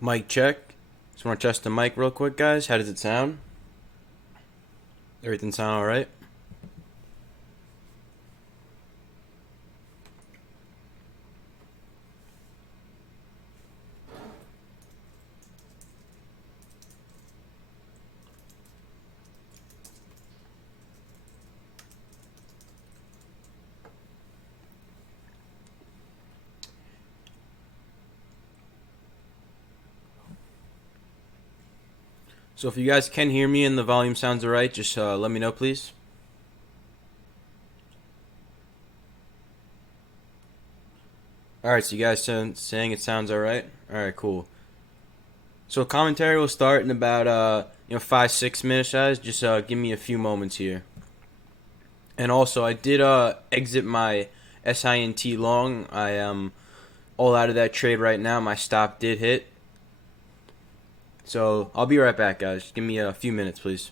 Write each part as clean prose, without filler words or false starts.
Mic check. Just want to test the mic real quick, guys. How does it sound? Everything sound alright? So if you guys can hear me and the volume sounds alright, just let me know, please. Alright, so you guys saying it sounds alright? Alright, cool. So commentary will start in about 5-6 minutes, guys. Just give me a few moments here. And also, I did exit my SINT long. I am all out of that trade right now. My stop did hit. So I'll be right back, guys. Just give me a few minutes, please.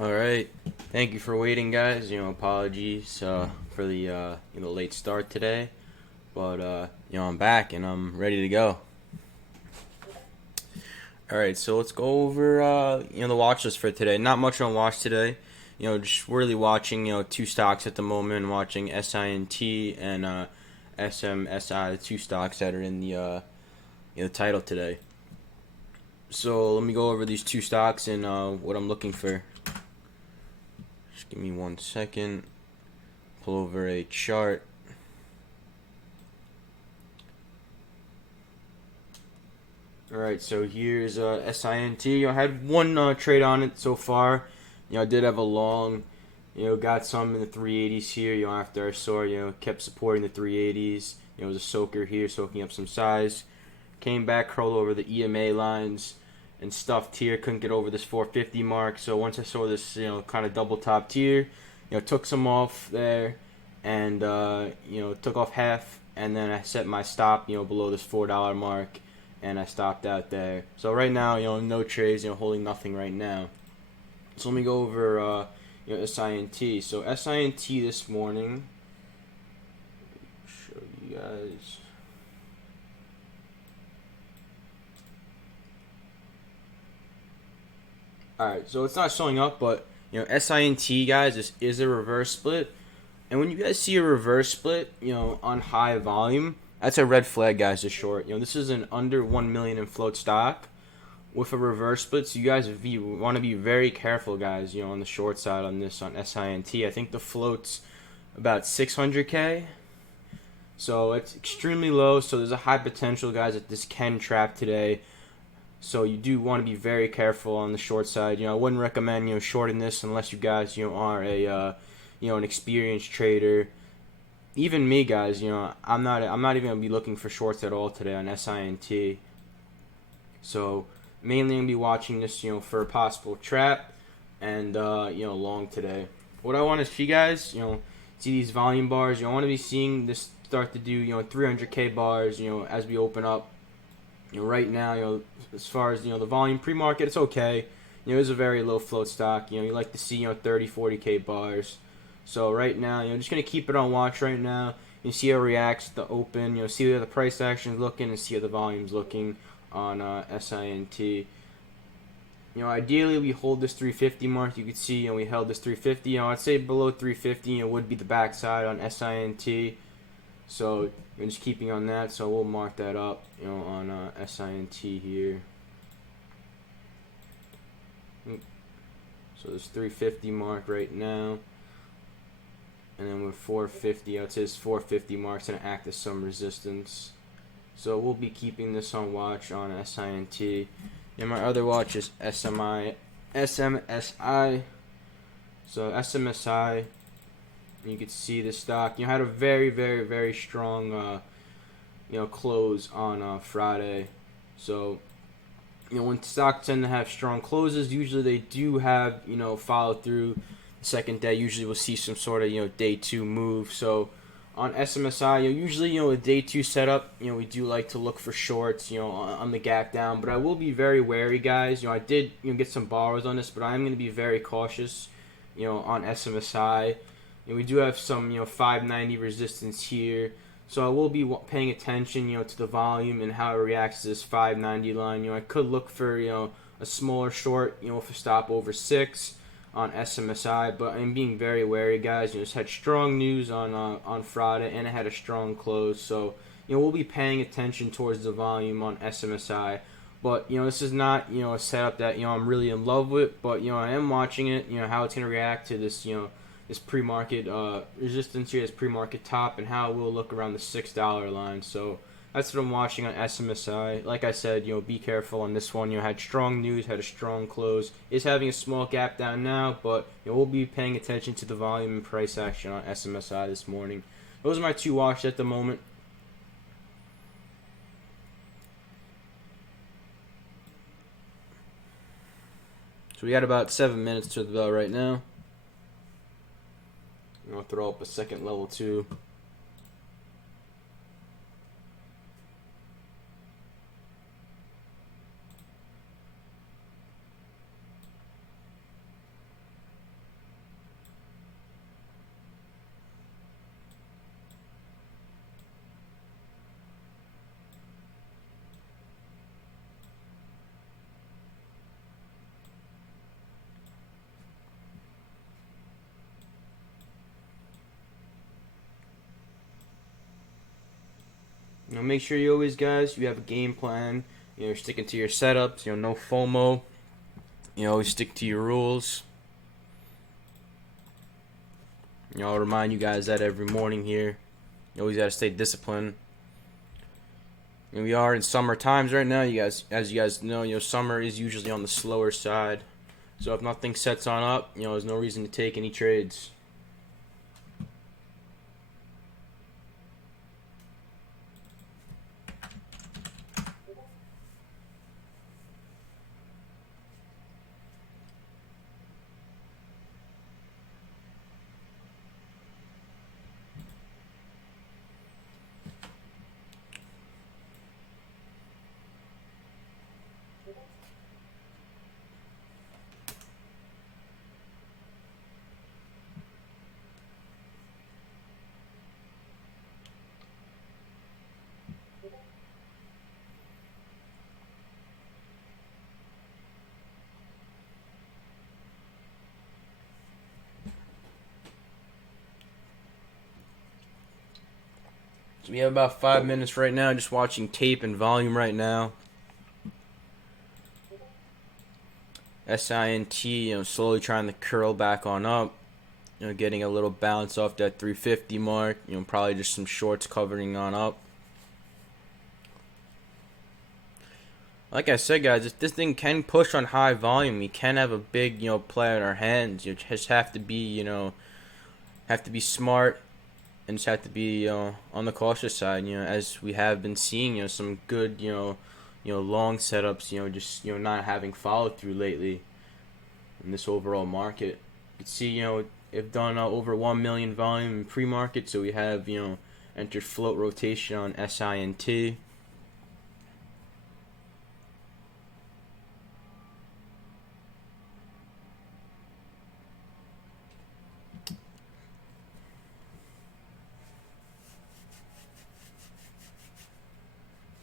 All right. Thank you for waiting, guys. Apologies for the late start today, but I'm back and I'm ready to go. All right, so let's go over the watch list for today. Not much on watch today. Just really watching two stocks at the moment. Watching SINT and SMSI, the two stocks that are in the title today. So let me go over these two stocks and what I'm looking for. Just give me 1 second. Pull over a chart. Alright, so here's SINT. I had one trade on it so far. I did have a long, got some in the 380s here, after I saw, kept supporting the 380s. It was a soaker here, soaking up some size. Came back, curled over the EMA lines and stuffed here. Couldn't get over this 450 mark. So once I saw this, kind of double top tier, took some off there and, took off half. And then I set my stop, below this $4 mark. And I stopped out there. So right now, no trades, holding nothing right now. So let me go over, SINT. So SINT this morning, show you guys. Alright, so it's not showing up, but, SINT, guys, is a reverse split. And when you guys see a reverse split, on high volume, that's a red flag, guys, to short. This is an under 1 million in float stock with a reverse split. So you guys want to be very careful, guys, on the short side on this, on SINT. I think the float's about 600K. So it's extremely low. So there's a high potential, guys, that this can trap today. So you do want to be very careful on the short side. I wouldn't recommend, shorting this unless you guys, are a, an experienced trader. Even me, guys, I'm not even gonna be looking for shorts at all today on SINT. So mainly gonna be watching this, for a possible trap and long today. What I want to see, guys, see these volume bars. I want to be seeing this start to do 300K bars, as we open up. Right now, as far as the volume pre-market, it's okay. It's a very low float stock. You like to see 30, 40K bars. So right now, just going to keep it on watch right now. You see how it reacts to the open. See how the price action is looking and see how the volume's looking on SINT. Ideally, we hold this 350 mark. You can see, we held this 350. I'd say below 350, would be the backside on SINT. So we're just keeping on that. So we'll mark that up, on SINT here. So this 350 mark right now. And then with 450, I'd say this 450 mark's going to act as some resistance. So we'll be keeping this on watch on SINT. And my other watch is SMSI. So SMSI, you can see the stock, had a very, very, very strong, close on Friday. So, when stocks tend to have strong closes, usually they do have, follow through. Second day, usually we'll see some sort of day two move. So on SMSI, usually a day two setup, we do like to look for shorts, on the gap down. But I will be very wary, guys. I did get some borrows on this, but I'm going to be very cautious, on SMSI. We do have some 590 resistance here, so I will be paying attention to the volume and how it reacts to this 590 line. I could look for a smaller short, with a stop over 6. On SMSI, but I'm being very wary, guys. Just had strong news on Friday, and it had a strong close. So we'll be paying attention towards the volume on SMSI. But this is not a setup that I'm really in love with. But I am watching it. How it's gonna react to this this pre-market resistance here, this pre-market top, and how it will look around the $6 line. So that's what I'm watching on SMSI. Like I said, be careful on this one. Had strong news, had a strong close. Is having a small gap down now, but we'll be paying attention to the volume and price action on SMSI this morning. Those are my two watches at the moment. So we got about 7 minutes to the bell right now. I'll throw up a second level 2. Make sure you always, guys, you have a game plan. You're sticking to your setups. No FOMO. Always stick to your rules. I'll remind you guys that every morning here. You always gotta stay disciplined. And we are in summer times right now. You guys, as you guys know, summer is usually on the slower side. So if nothing sets on up, there's no reason to take any trades. So we have about 5 minutes right now, just watching tape and volume right now. SINT, slowly trying to curl back on up. Getting a little bounce off that 350 mark. Probably just some shorts covering on up. Like I said, guys, if this thing can push on high volume, we can have a big, play in our hands. You just have to be, smart, and just have to be, on the cautious side. As we have been seeing, some good, long setups. Just not having follow through lately in this overall market. You can see, have done over 1 million volume in pre-market, so we have, entered float rotation on SINT.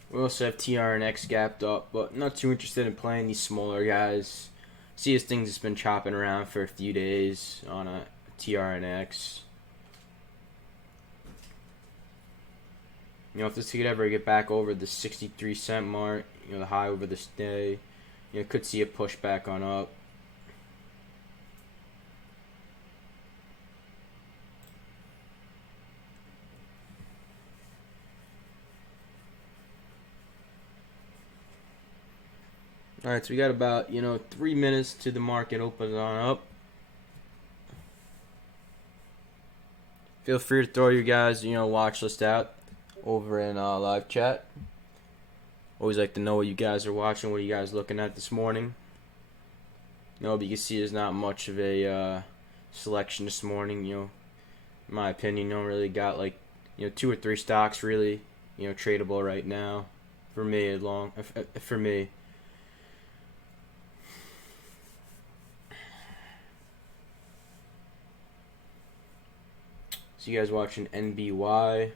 We also have TRNX gapped up, but not too interested in playing these smaller guys. See, this thing's just been chopping around for a few days on a TRNX. If this could ever get back over the 63-cent mark, the high over this day, could see a pushback on up. Alright, so we got about, 3 minutes to the market opens on up. Feel free to throw your guys, watch list out over in live chat. Always like to know what you guys are watching, what you guys looking at this morning. But you can see there's not much of a selection this morning. In my opinion, really got like 2 or 3 stocks really tradable right now for me. For me. So you guys watching NBY.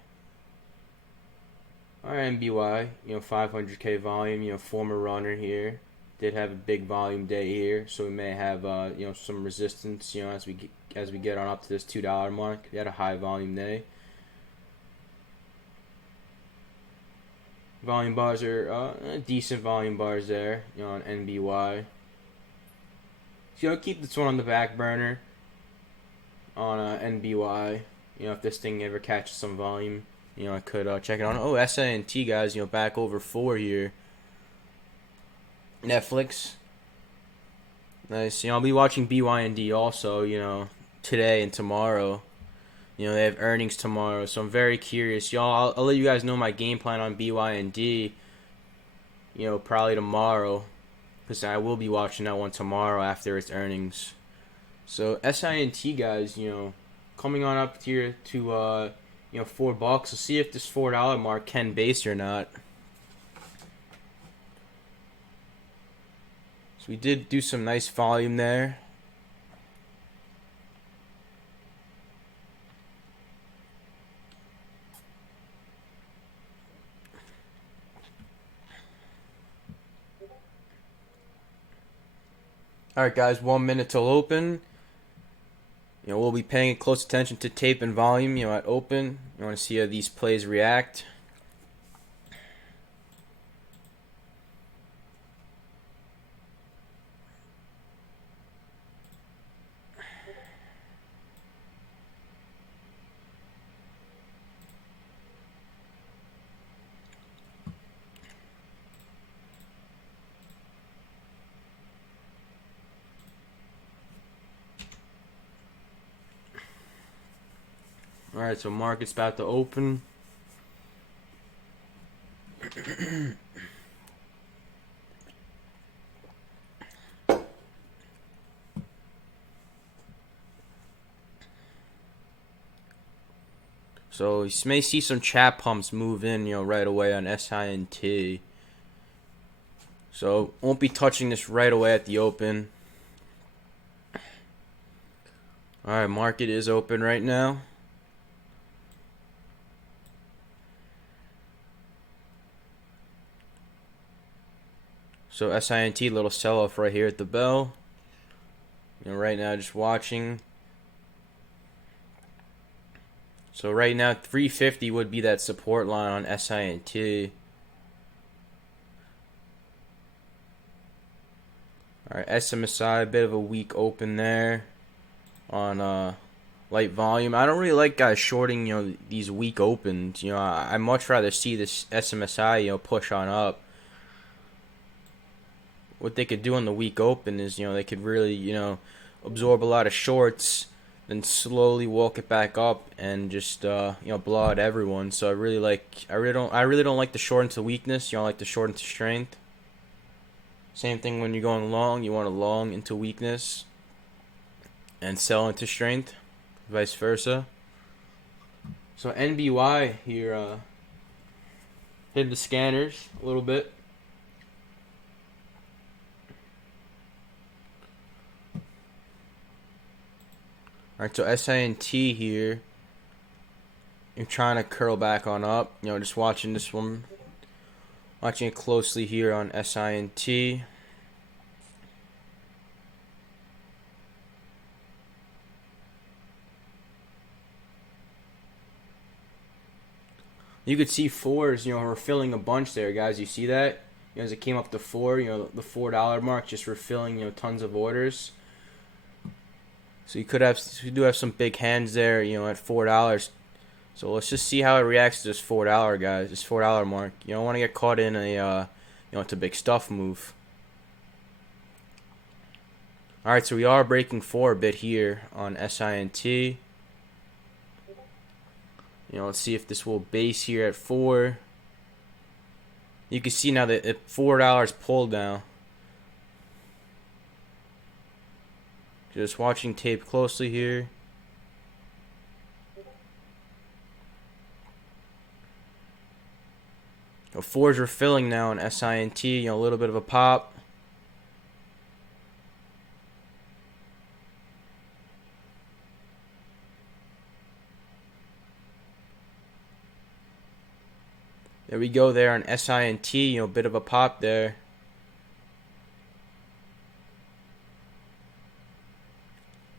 Alright, NBY, 500k volume, former runner here. Did have a big volume day here, so we may have some resistance, as we get on up to this $2 mark. They had a high volume day. Volume bars are decent volume bars there, on NBY. So keep this one on the back burner on NBY. If this thing ever catches some volume, I could check it on. Oh, SINT, guys, back over 4 here. Netflix. Nice. I'll be watching BYND also, today and tomorrow. They have earnings tomorrow, so I'm very curious. I'll let you guys know my game plan on BYND, probably tomorrow, because I will be watching that one tomorrow after its earnings. So SINT, guys, coming on up here to $4. We'll see if this $4 mark can base or not. So we did do some nice volume there. Alright, guys, 1 minute till open. We'll be paying close attention to tape and volume, at open. You want to see how these plays react. Alright, so market's about to open. So you may see some chat pumps move in, right away on SINT. So won't be touching this right away at the open. Alright, market is open right now. So SINT, little sell-off right here at the bell. Right now just watching. So right now 350 would be that support line on SINT. Alright, SMSI, a bit of a weak open there on light volume. I don't really like guys shorting, these weak opens. I much rather see this SMSI, push on up. What they could do on the week open is, they could really, absorb a lot of shorts, then slowly walk it back up and just, blow out everyone. So I really don't like the short into weakness. I like the short into strength. Same thing when you're going long. You want to long into weakness and sell into strength, vice versa. So NBY here, hit the scanners a little bit. Alright, so SINT here, you're trying to curl back on up. Just watching this one. Watching it closely here on SINT. You could see fours, we're filling a bunch there, guys. You see that? As it came up to 4, the $4 mark, just refilling, tons of orders. So you do have some big hands there, at $4. So let's just see how it reacts to this $4, guys. This $4 mark. You don't want to get caught in a, it's a big stuff move. All right, so we are breaking 4 a bit here on SINT. Let's see if this will base here at 4. You can see now that $4 pulled now. Just watching tape closely here. Fours are filling now on SINT. A little bit of a pop. There we go there on SINT. Bit of a pop there.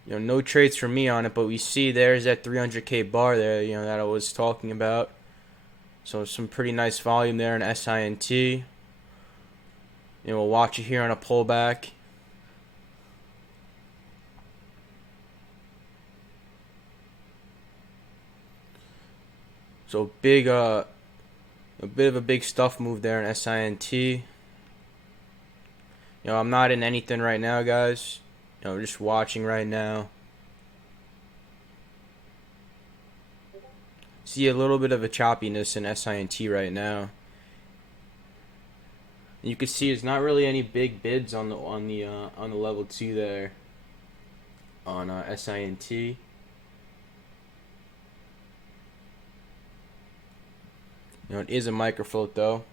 No trades for me on it, but we see there's that 300K bar there, that I was talking about. So some pretty nice volume there in SINT. We'll watch it here on a pullback. So big, a bit of a big stuff move there in SINT. I'm not in anything right now, guys. Just watching right now. See a little bit of a choppiness in SINT right now. You can see it's not really any big bids on the level 2 there on SINT. It is a microfloat though.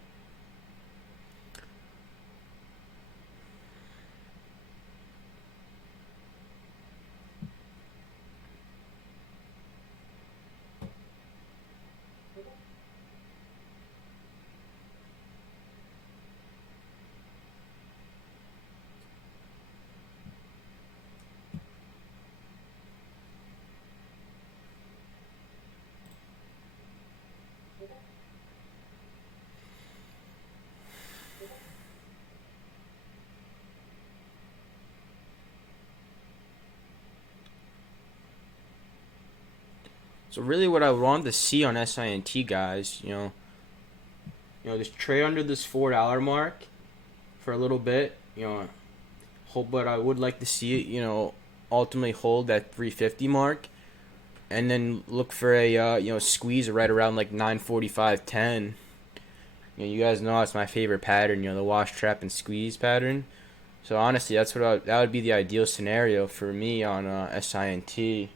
So really what I wanted to see on SINT, guys, just trade under this $4 mark for a little bit, but I would like to see it, ultimately hold that 350 mark. and then look for a squeeze right around like 9:45, 10. You guys know that's my favorite pattern. The wash, trap, and squeeze pattern. So honestly, that would be the ideal scenario for me on SINT.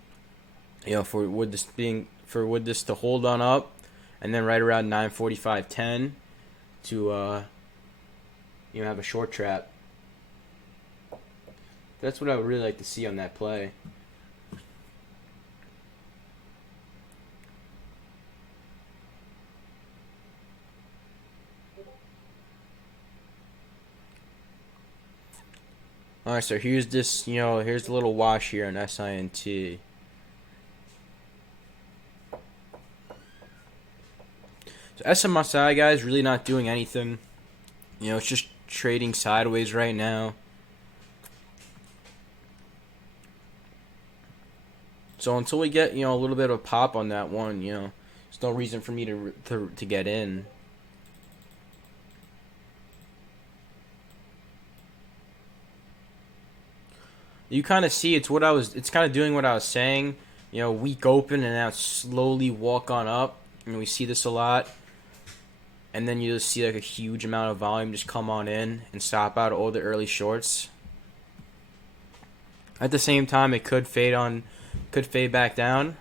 For would this to hold on up, and then right around 9:45, 10 to have a short trap. That's what I would really like to see on that play. Alright, so here's here's the little wash here on SINT. So SMSI, guys, really not doing anything. It's just trading sideways right now. So until we get, a little bit of a pop on that one, there's no reason for me to get in. You kind of see it's kind of doing what I was saying. Weak open and now slowly walk on up. And we see this a lot. And then you just see like a huge amount of volume just come on in and stop out all the early shorts. At the same time, it could fade back down.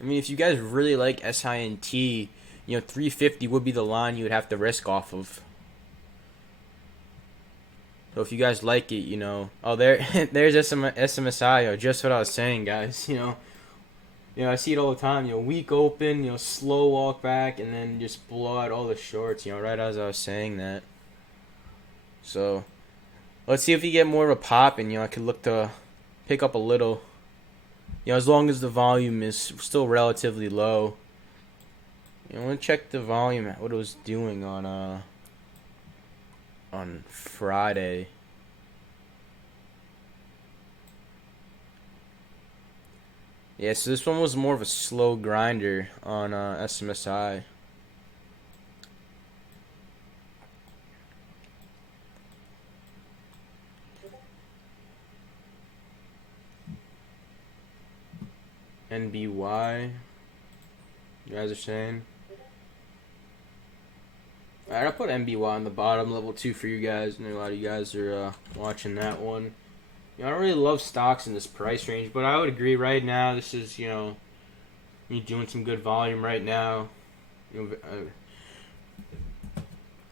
I mean, if you guys really like SINT, 350 would be the line you would have to risk off of. So if you guys like it, oh, there's SMSI, just what I was saying, guys. I see it all the time. Weak open, slow walk back, and then just blow out all the shorts. Right as I was saying that. So let's see if we get more of a pop, and I could look to pick up a little. As long as the volume is still relatively low. I'm gonna check the volume, what it was doing on Friday. Yeah, so this one was more of a slow grinder on SMSI. NBY, you guys are saying. Alright, I'll put NBY on the bottom, level 2 for you guys. I know a lot of you guys are watching that one. I don't really love stocks in this price range, but I would agree right now this is, you're doing some good volume right now.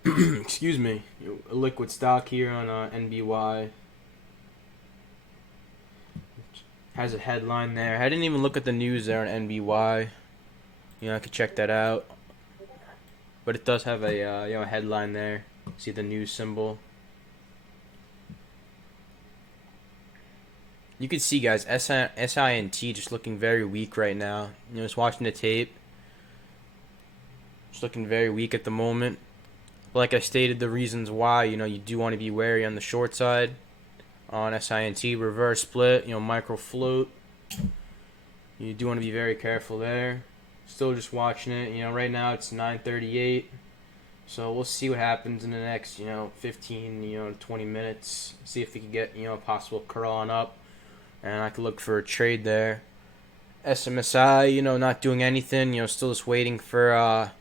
Excuse me. A liquid stock here on NBY. Has a headline there. I didn't even look at the news there on NBY. I could check that out. But it does have a headline there. See the news symbol. You can see, guys, SINT just looking very weak right now. Just watching the tape. Just looking very weak at the moment. Like I stated, the reasons why, you do want to be wary on the short side. On SINT, reverse split, micro float. You do want to be very careful there. Still just watching it. Right now it's 9:38. So we'll see what happens in the next, 15, 20 minutes. See if we can get, a possible curl on up. And I could look for a trade there. SMSI, not doing anything. Still just waiting for, a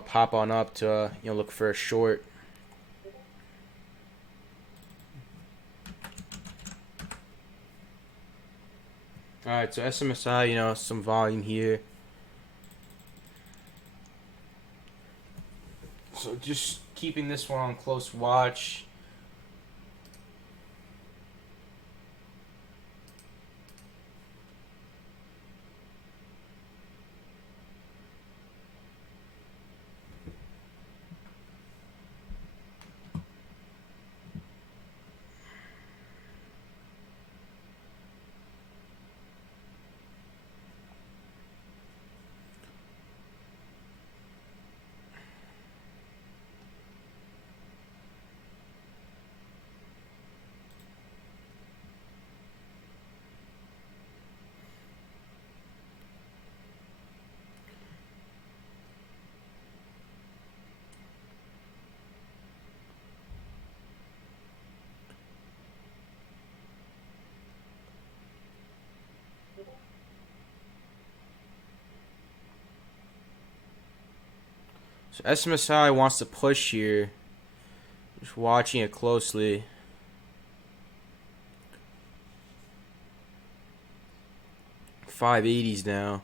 pop on up to, look for a short. Alright, so SMSI, some volume here. So just keeping this one on close watch. So SMSI wants to push here. Just watching it closely. $580s now.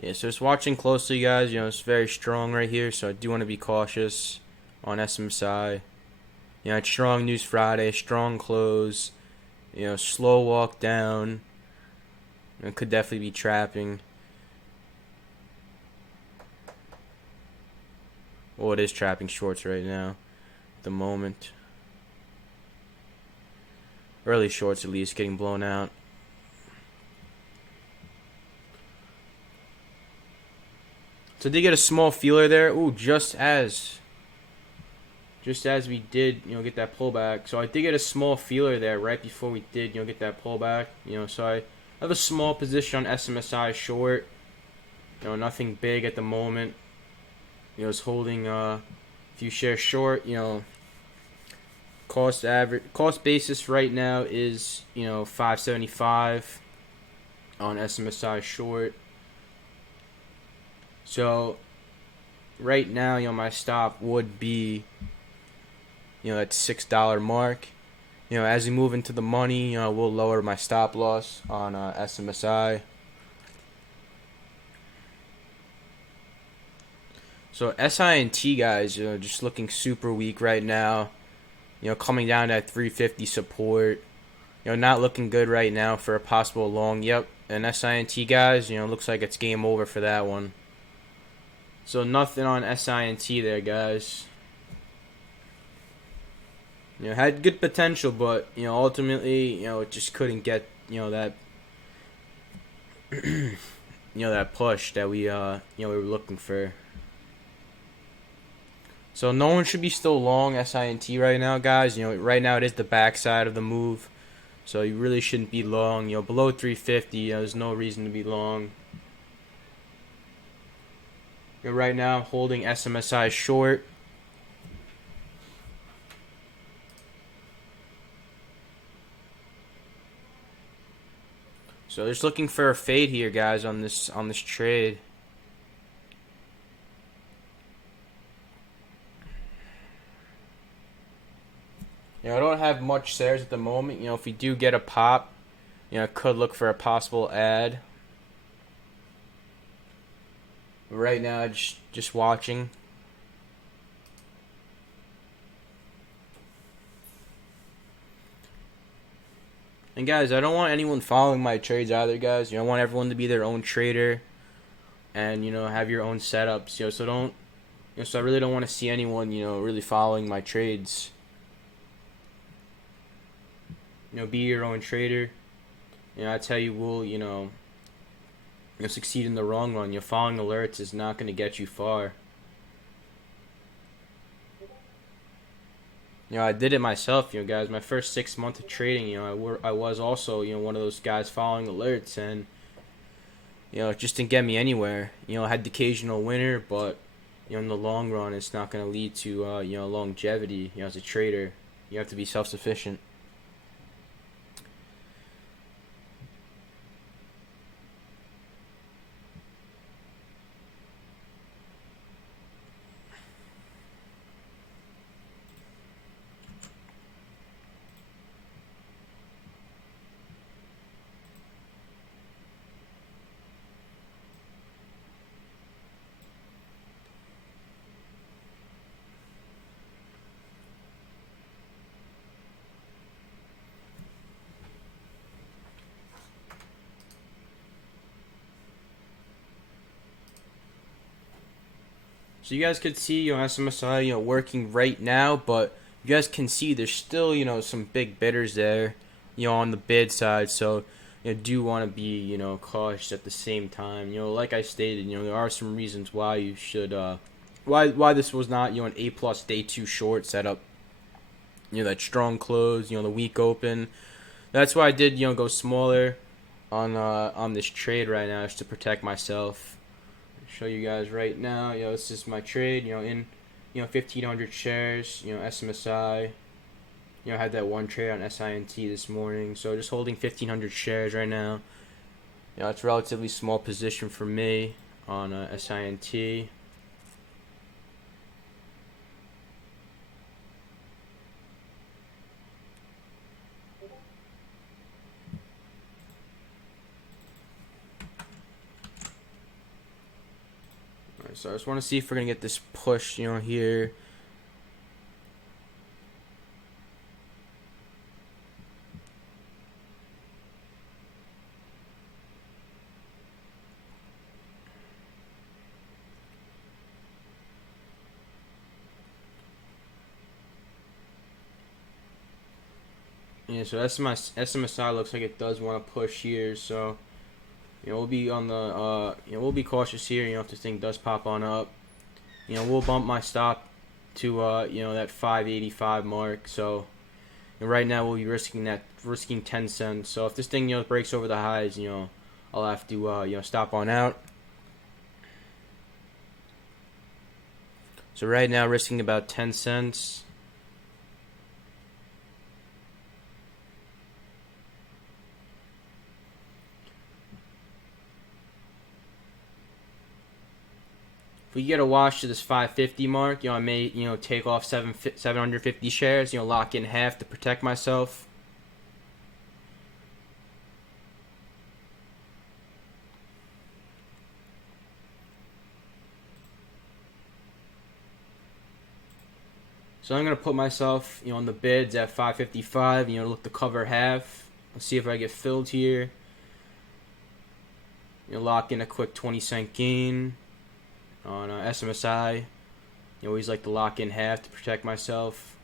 Yeah, so just watching closely, guys. It's very strong right here, so I do want to be cautious on SMSI. It's strong news Friday, strong close. Slow walk down. It could definitely be trapping. Well, it is trapping shorts right now at the moment. Early shorts, at least, getting blown out. So they get a small feeler there. Ooh, just as we did, get that pullback. So I did get a small feeler there right before we did, get that pullback. So I have a small position on SMSI short. Nothing big at the moment. It's holding a few shares short. Cost basis right now is $5.75 on SMSI short. So right now, my stop would be that $6 mark. As we move into the money, we'll lower my stop loss on SMSI. So SINT, guys, just looking super weak right now. Coming down to that 350 support. Not looking good right now for a possible long. Yep, and SINT, guys, looks like it's game over for that one. So nothing on SINT there, guys. Had good potential, but ultimately, it just couldn't get that that push that we we were looking for. So no one should be still long SINT right now, guys. Right now it is the backside of the move, so you really shouldn't be long. Below 350, there's no reason to be long. Right now, I'm holding SMSI short. So just looking for a fade here, guys, on this trade. I don't have much shares at the moment. If we do get a pop, I could look for a possible add. But right now, just watching. And guys, I don't want anyone following my trades either, guys. I want everyone to be their own trader, and have your own setups. So don't. So I really don't want to see anyone really following my trades. Be your own trader. That's how you will succeed in the long run. Following alerts is not going to get you far. I did it myself, guys. My first 6 months of trading, I was also, one of those guys following alerts, and it just didn't get me anywhere. I had the occasional winner, but in the long run, it's not going to lead to longevity. As a trader, you have to be self-sufficient. So you guys could see SMSI working right now, but you guys can see there's still, some big bidders there, on the bid side. So, do want to be, cautious at the same time. Like I stated, there are some reasons why you should, why this was not, an A plus day two short setup. That strong close, the weak open. That's why I did, go smaller on this trade right now, just to protect myself. I'll show you guys right now. This is my trade. In 1,500 shares. SMSI. Had that one trade on SINT this morning. So just holding 1,500 shares right now. It's a relatively small position for me on SINT. So I just want to see if we're going to get this push, here. Yeah, so SMSI looks like it does want to push here, so we'll be on the we'll be cautious here. If this thing does pop on up, we'll bump my stop to that 585 mark. So right now we'll be risking 10 cents. So if this thing breaks over the highs, I'll have to stop on out. So right now risking about 10 cents. If we get a wash to this 550 mark, I may, take off 750 shares, lock in half to protect myself. So I'm going to put myself, on the bids at 555, look to cover half. Let's see if I get filled here. Lock in a quick 20-cent gain on SMSI. Always like to lock in half to protect myself.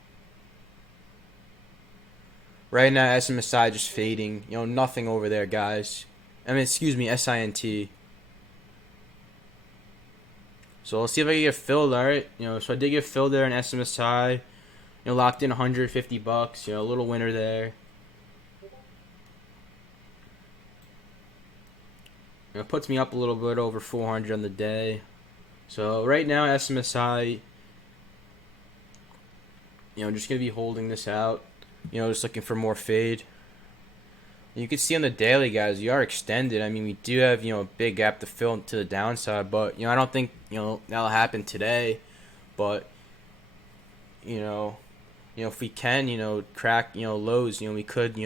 Right now, SMSI just fading. Nothing over there, guys. Excuse me, SINT. So let's see if I can get filled. All right, so I did get filled there in SMSI. Locked in 150 bucks. A little winner there. It puts me up a little bit over 400 on the day. So right now, SMSI, just going to be holding this out. Just looking for more fade. You can see on the daily, guys, we are extended. We do have, a big gap to fill to the downside. But, I don't think, that'll happen today. But, if we can, crack, lows, we could,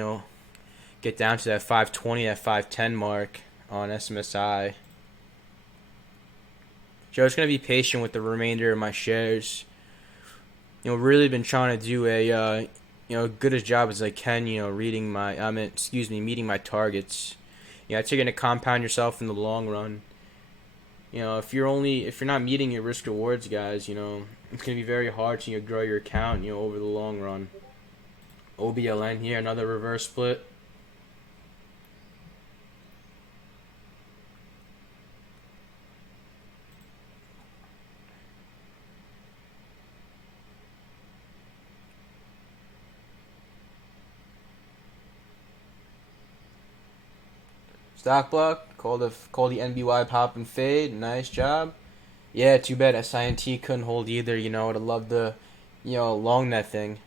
get down to that 520, that 510 mark on SMSI. Just going to be patient with the remainder of my shares. Really been trying to do a, good a job as I can, meeting my targets. It's going to compound yourself in the long run. If you're not meeting your risk rewards, guys, it's going to be very hard to grow your account, over the long run. OBLN here, another reverse split. Stock block, call the NBY pop and fade. Nice job. Yeah, too bad SINT couldn't hold either. I'd have loved to, long that thing.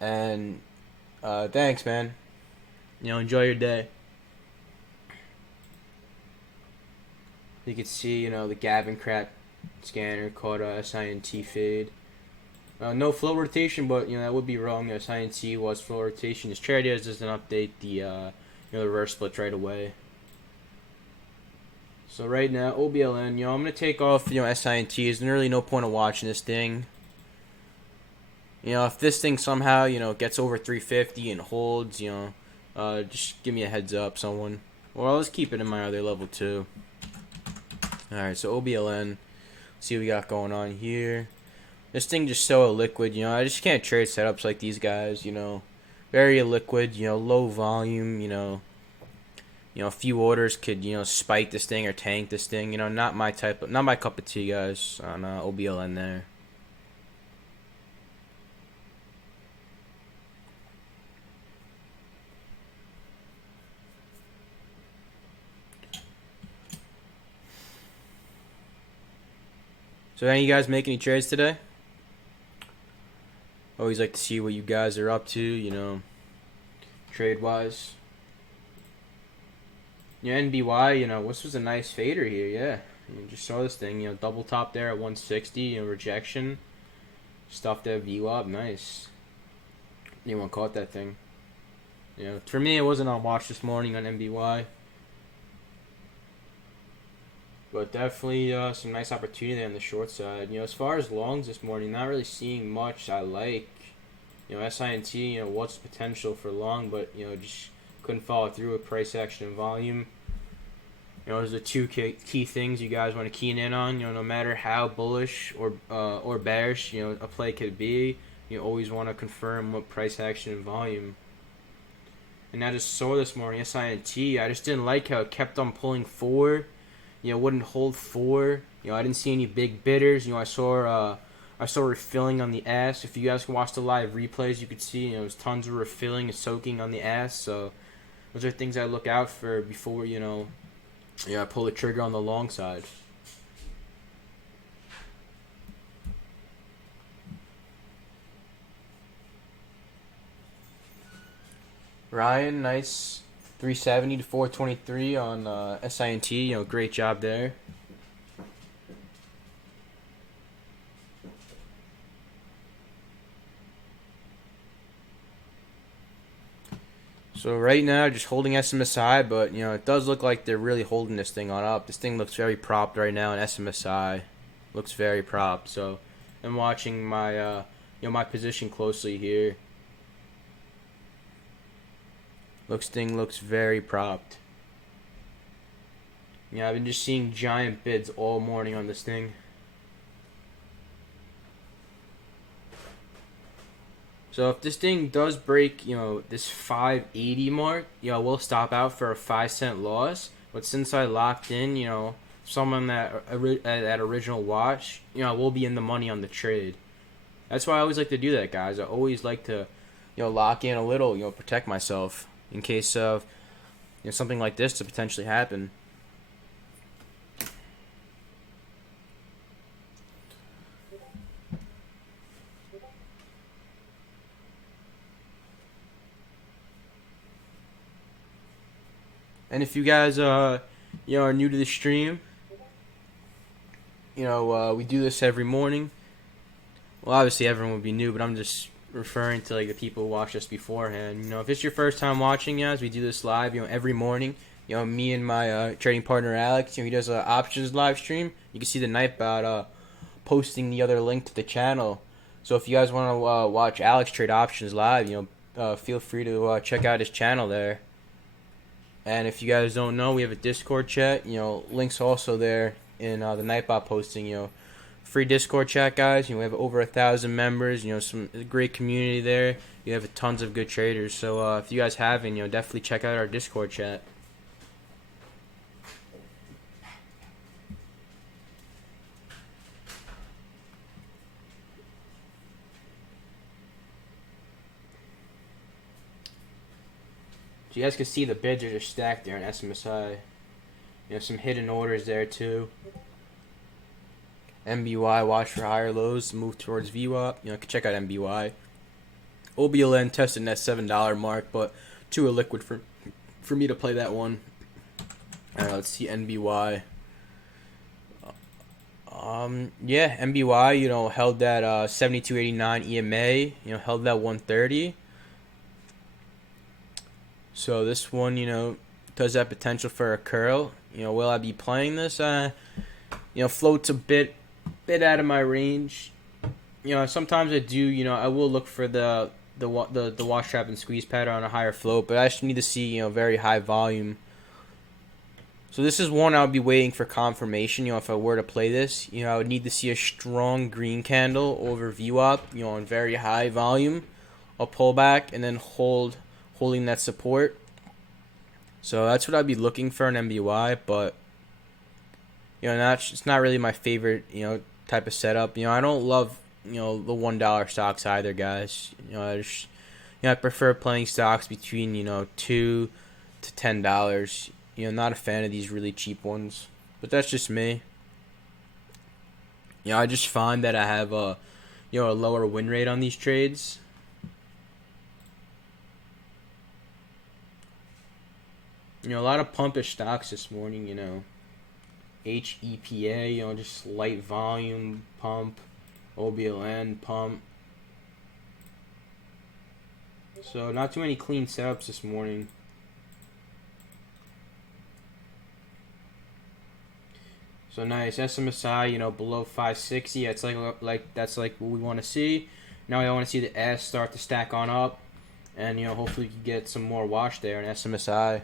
And thanks, man. Enjoy your day. You can see, the Gavin crap scanner called SINT fade. No flow rotation, but that would be wrong. SINT was flow rotation. This charity doesn't update the the reverse splits right away. So right now, OBLN, I'm going to take off, SINT. There's really no point of watching this thing. If this thing somehow, gets over 350 and holds, just give me a heads up, someone. Well, let's keep it in my other level, too. Alright, so OBLN. See what we got going on here. This thing just so illiquid, I just can't trade setups like these guys. Very illiquid, low volume, a few orders could, spike this thing or tank this thing, not my cup of tea, guys, on OBLN there. So any of you guys make any trades today? Always like to see what you guys are up to, trade wise. NBY, this was a nice fader here, yeah. You just saw this thing, double top there at 160, rejection. Stuffed that view up, nice. Anyone caught that thing? For me, it wasn't on watch this morning on NBY. But definitely some nice opportunity on the short side. As far as longs this morning, not really seeing much I like. SINT, what's potential for long, but, just couldn't follow through with price action and volume. Those are the two key things you guys want to key in on. No matter how bullish or bearish, a play could be, you always want to confirm what price action and volume. And I just saw this morning, SINT, I just didn't like how it kept on pulling forward. Wouldn't hold 4. I didn't see any big bidders. I saw refilling on the ass. If you guys can watch the live replays, you could see there's tons of refilling and soaking on the ass. So those are things I look out for before I pull the trigger on the long side. Ryan, nice. 370 to 423 on SINT. Great job there. So right now, just holding SMSI, but it does look like they're really holding this thing on up. This thing looks very propped right now in SMSI. Looks very propped. So I'm watching my my position closely here. Thing looks very propped. I've been just seeing giant bids all morning on this thing. So if this thing does break, this 580 mark, we'll stop out for a 5-cent loss. But since I locked in, someone that original watch, we'll be in the money on the trade. That's why I always like to do that, guys. I always like to, lock in a little, protect myself in case of something like this to potentially happen. And if you guys are new to the stream, we do this every morning. Well, obviously everyone would be new, but I'm just referring to the people who watched us beforehand. If it's your first time watching, guys, we do this live, every morning. Me and my trading partner Alex, he does an options live stream. You can see the Nightbot posting the other link to the channel. So if you guys want to watch Alex trade options live, feel free to check out his channel there. And if you guys don't know, we have a Discord chat. Links also there in the Nightbot posting. Free Discord chat, guys. We have over 1,000 members. Some great community there. You have tons of good traders. So if you guys haven't, definitely check out our Discord chat. So you guys can see the bids are just stacked there in SMSI. Some hidden orders there too. MBY, watch for higher lows, move towards VWAP. Check out MBY. OBLN tested that $7 mark, but too illiquid for me to play that one. Alright, let's see NBY. MBY, held that 72.89 EMA, held that 130. So this one, does have potential for a curl. Will I be playing this? Floats a bit out of my range. Sometimes I do. I will look for the wash trap and squeeze pattern on a higher float, but I just need to see very high volume. So this is one I would be waiting for confirmation. If I were to play this, I would need to see a strong green candle over VWAP, on very high volume, a pullback, and then holding that support. So that's what I'd be looking for in MBY, but it's not really my favorite, type of setup. I don't love, the $1 stocks either, guys. I prefer playing stocks between, $2 to $10. Not a fan of these really cheap ones, but that's just me. I just find that I have a lower win rate on these trades. A lot of pumpish stocks this morning, HEPA, just light volume pump, OBLN pump. So not too many clean setups this morning. So nice SMSI, below 560. It's that's like what we want to see. Now I want to see the S start to stack on up, and hopefully we can get some more wash there in SMSI.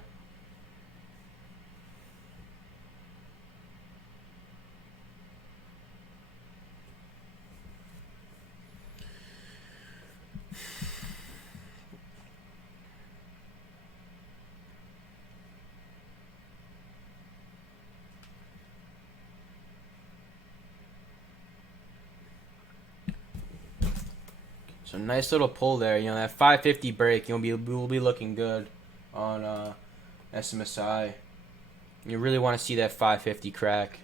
So nice little pull there. That 550 break, we'll be looking good on SMSI. You really want to see that 550 crack.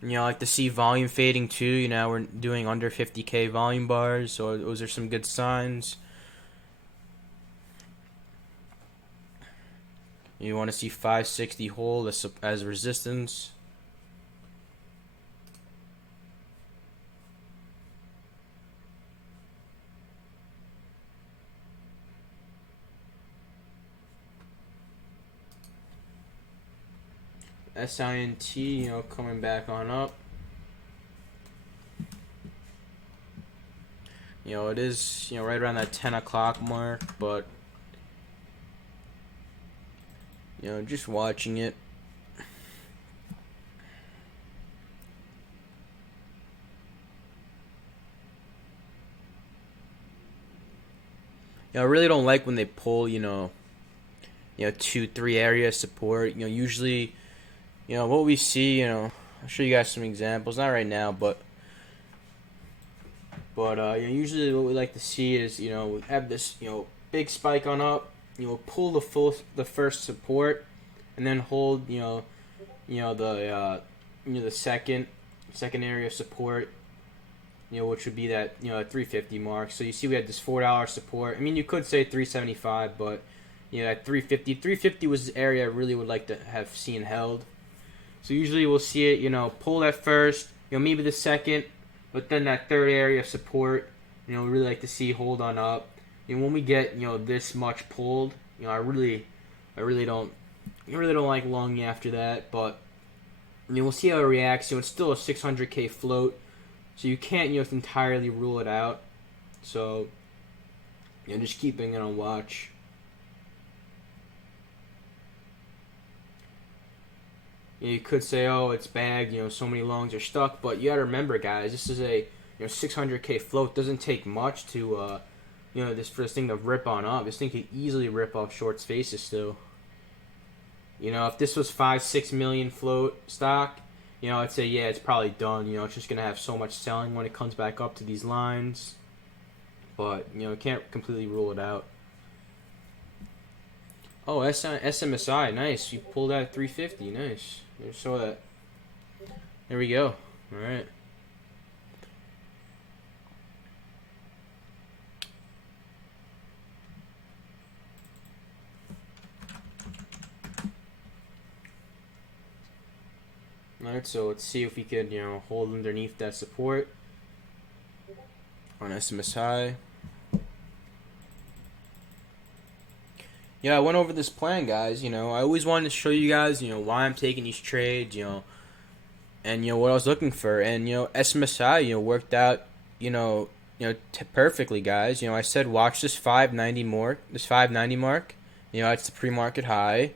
I like to see volume fading too. We're doing under 50K volume bars, so those are some good signs. You want to see 560 hold as resistance. SINT, coming back on up. It is, right around that 10 o'clock mark, but, just watching it. I really don't like when they pull, 2-3 area support. Usually, what we see, I'll show you guys some examples. Not right now, but usually what we like to see is, we have this, big spike on up, pull the first support, and then hold, the second area of support, which would be that, at 350 mark. So you see we had this $4 support. I mean, you could say 375, but, at 350 was the area I really would like to have seen held. So usually we'll see it, pull that first, maybe the second, but then that third area of support, we really like to see hold on up. When we get, this much pulled, I really don't like longing after that, but we'll see how it reacts. It's still a 600K float, so you can't, entirely rule it out. So, just keeping it on watch. You could say, oh, it's bagged, so many longs are stuck, but you gotta remember, guys, this is a 600K float. Doesn't take much to for this thing to rip on up. This thing could easily rip off shorts faces still. If this was 5-6 million float stock, I'd say, yeah, it's probably done. It's just gonna have so much selling when it comes back up to these lines, but can't completely rule it out. Oh, SMSI, nice. You pulled out at 350, nice. I saw that. There we go. All right. All right, so let's see if we could, hold underneath that support on SMSI. Yeah, I went over this plan, guys. I always wanted to show you guys, why I'm taking these trades, and what I was looking for. And SMSI, worked out, perfectly, guys. I said watch this 590 mark. This 590 mark. It's the pre-market high.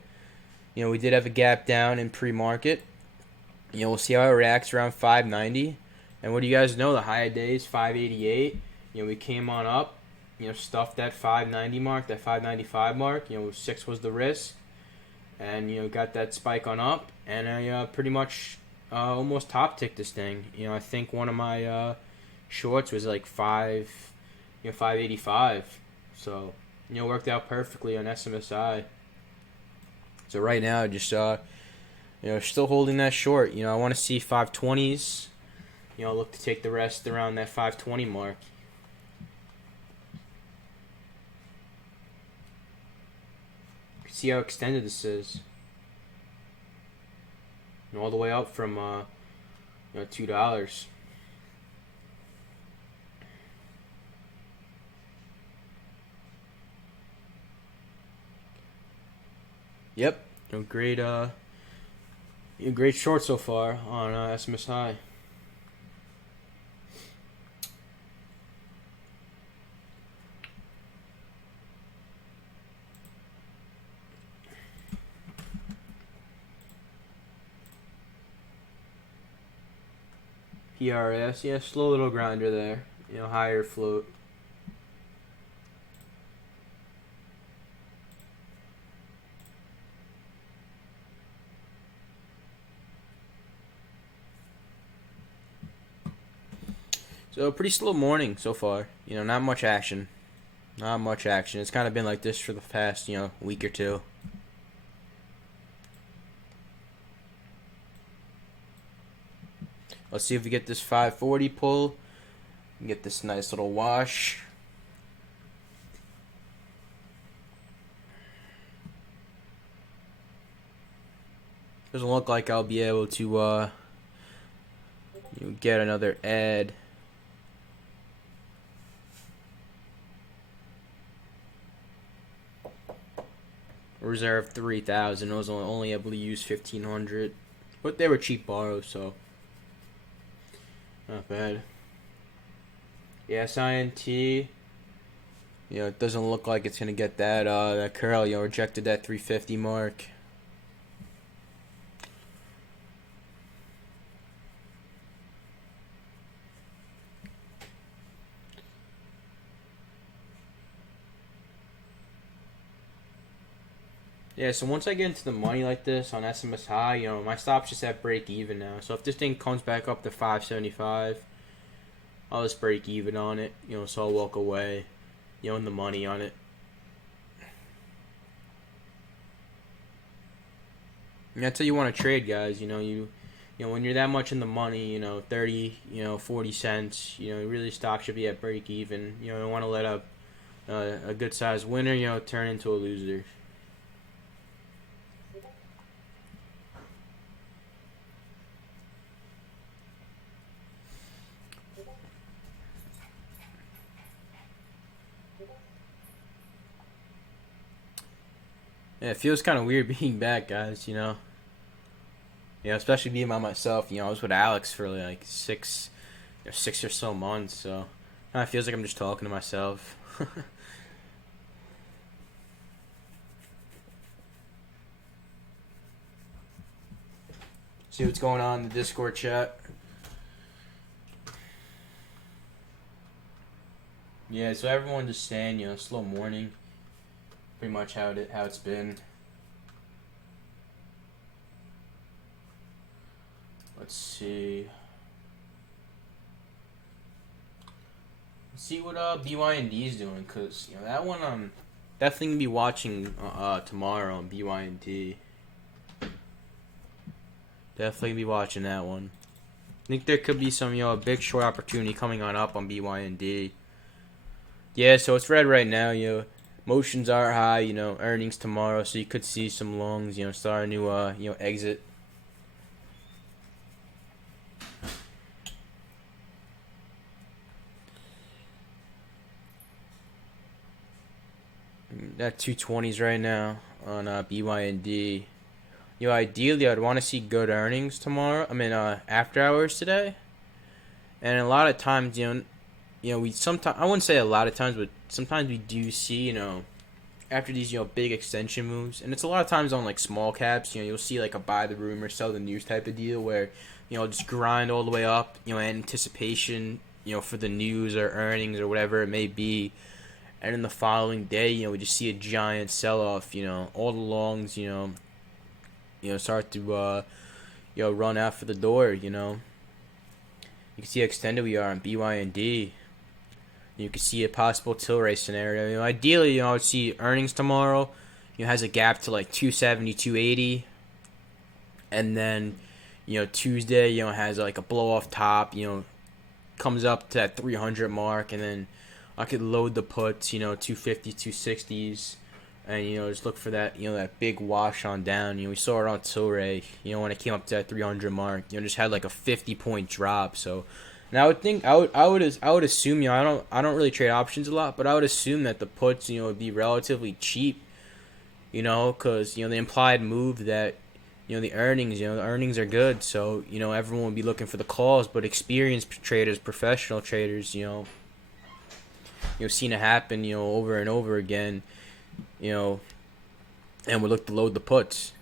We did have a gap down in pre-market. We'll see how it reacts around 590. And what do you guys know? The high day is 588. We came on up. Stuffed that 590 mark, that 595 mark. 6 was the risk, and got that spike on up, and I pretty much almost top ticked this thing. I think one of my shorts was like 585. So worked out perfectly on SMSI. So right now, just still holding that short. I want to see 520s. Look to take the rest around that 520 mark. See how extended this is. All the way up from $2. Yep, great great short so far on SMSI. PRS, yeah, slow little grinder there. Higher float. So pretty slow morning so far. Not much action. Not much action. It's kind of been like this for the past, week or two. Let's see if we get this 540 pull. Get this nice little wash. Doesn't look like I'll be able to get another ad. Reserve 3,000. I was only able to use 1,500, but they were cheap borrows, so not bad. Yeah, SINT. It doesn't look like it's gonna get that curl. Rejected that 350 mark. Yeah, so once I get into the money like this on SMSI, my stop's just at break even now. So if this thing comes back up to 575, I'll just break even on it, so I'll walk away, in the money on it. And that's how you want to trade, guys. When you're that much in the money, 30, 40 cents, really stock should be at break even. You don't want to let a good sized winner, turn into a loser. Yeah, it feels kind of weird being back, guys. Especially being by myself. I was with Alex for like 6 or so months, so it feels like I'm just talking to myself. See what's going on in the Discord chat. Yeah, so everyone just saying, slow morning. Pretty much how it's been. Let's see. Let's see what BYND is doing, cause that one I'm definitely gonna be watching tomorrow on BYND. Definitely gonna be watching that one. I think there could be some a big short opportunity coming on up on BYND. Yeah, so it's red right now, Motions are high, earnings tomorrow, so you could see some longs, starting to exit. That 220s right now on BYND. Ideally, I'd want to see good earnings tomorrow. After hours today. And a lot of times, we sometimes, I wouldn't say a lot of times, but sometimes we do see, after these, big extension moves, and it's a lot of times on like small caps, you'll see like a buy the rumor, sell the news type of deal where, just grind all the way up, anticipation, for the news or earnings or whatever it may be. And in the following day, we just see a giant sell off, all the longs, start to, run out for the door, You can see how extended we are on BYND. You can see a possible Tilray scenario. Ideally, I would see earnings tomorrow. Has a gap to like 270, 280, and then, Tuesday, has like a blow off top. Comes up to that 300 mark, and then I could load the puts. 250, 260s, and just look for that. That big wash on down. We saw it on Tilray. When it came up to that 300 mark. Just had like a 50-point drop. So. And I would think I would assume I don't really trade options a lot, but I would assume that the puts would be relatively cheap, because the implied move that the earnings are good, so everyone would be looking for the calls, but experienced traders, professional traders, seen it happen over and over again, and would look to load the puts.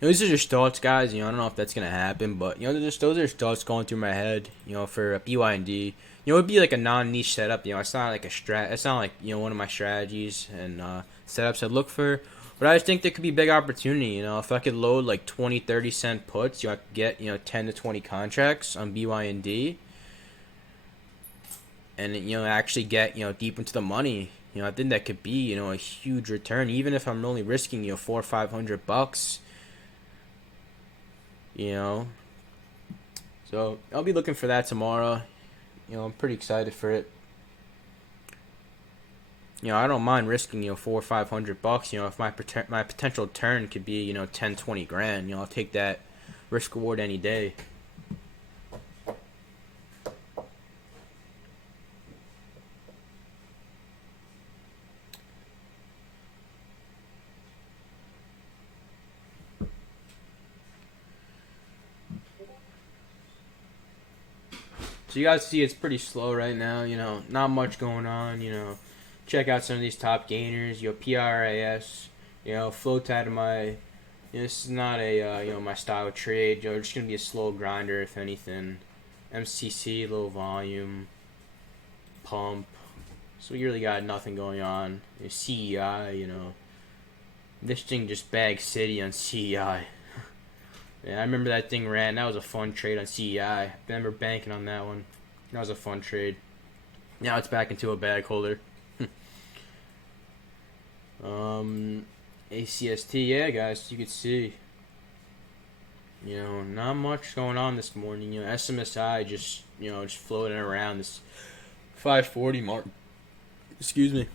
These are just thoughts, guys. I don't know if that's gonna happen, but those are just thoughts going through my head. For BYND, it would be like a non-niche setup. It's not like a strat. It's not like one of my strategies and setups I look for. But I just think there could be big opportunity. If I could load like 20, 30 cent puts, I could get 10 to 20 contracts on BYND, and actually get deep into the money. I think that could be a huge return, even if I'm only risking $400 or $500. So I'll be looking for that tomorrow. I'm pretty excited for it. I don't mind risking $400 or $500. If my potential turn could be 10, 20 grand. I'll take that risk reward any day. So you guys see it's pretty slow right now, not much going on, check out some of these top gainers, PRAS, float out of my, this is not a, my style of trade, just going to be a slow grinder if anything. MCC, low volume, pump, so we really got nothing going on. CEI, this thing just bagged City on CEI. Yeah, I remember that thing ran. That was a fun trade on CEI. I remember banking on that one. That was a fun trade. Now it's back into a bag holder. ACST, yeah, guys, you can see. Not much going on this morning. SMSI just floating around this 540 mark. Excuse me.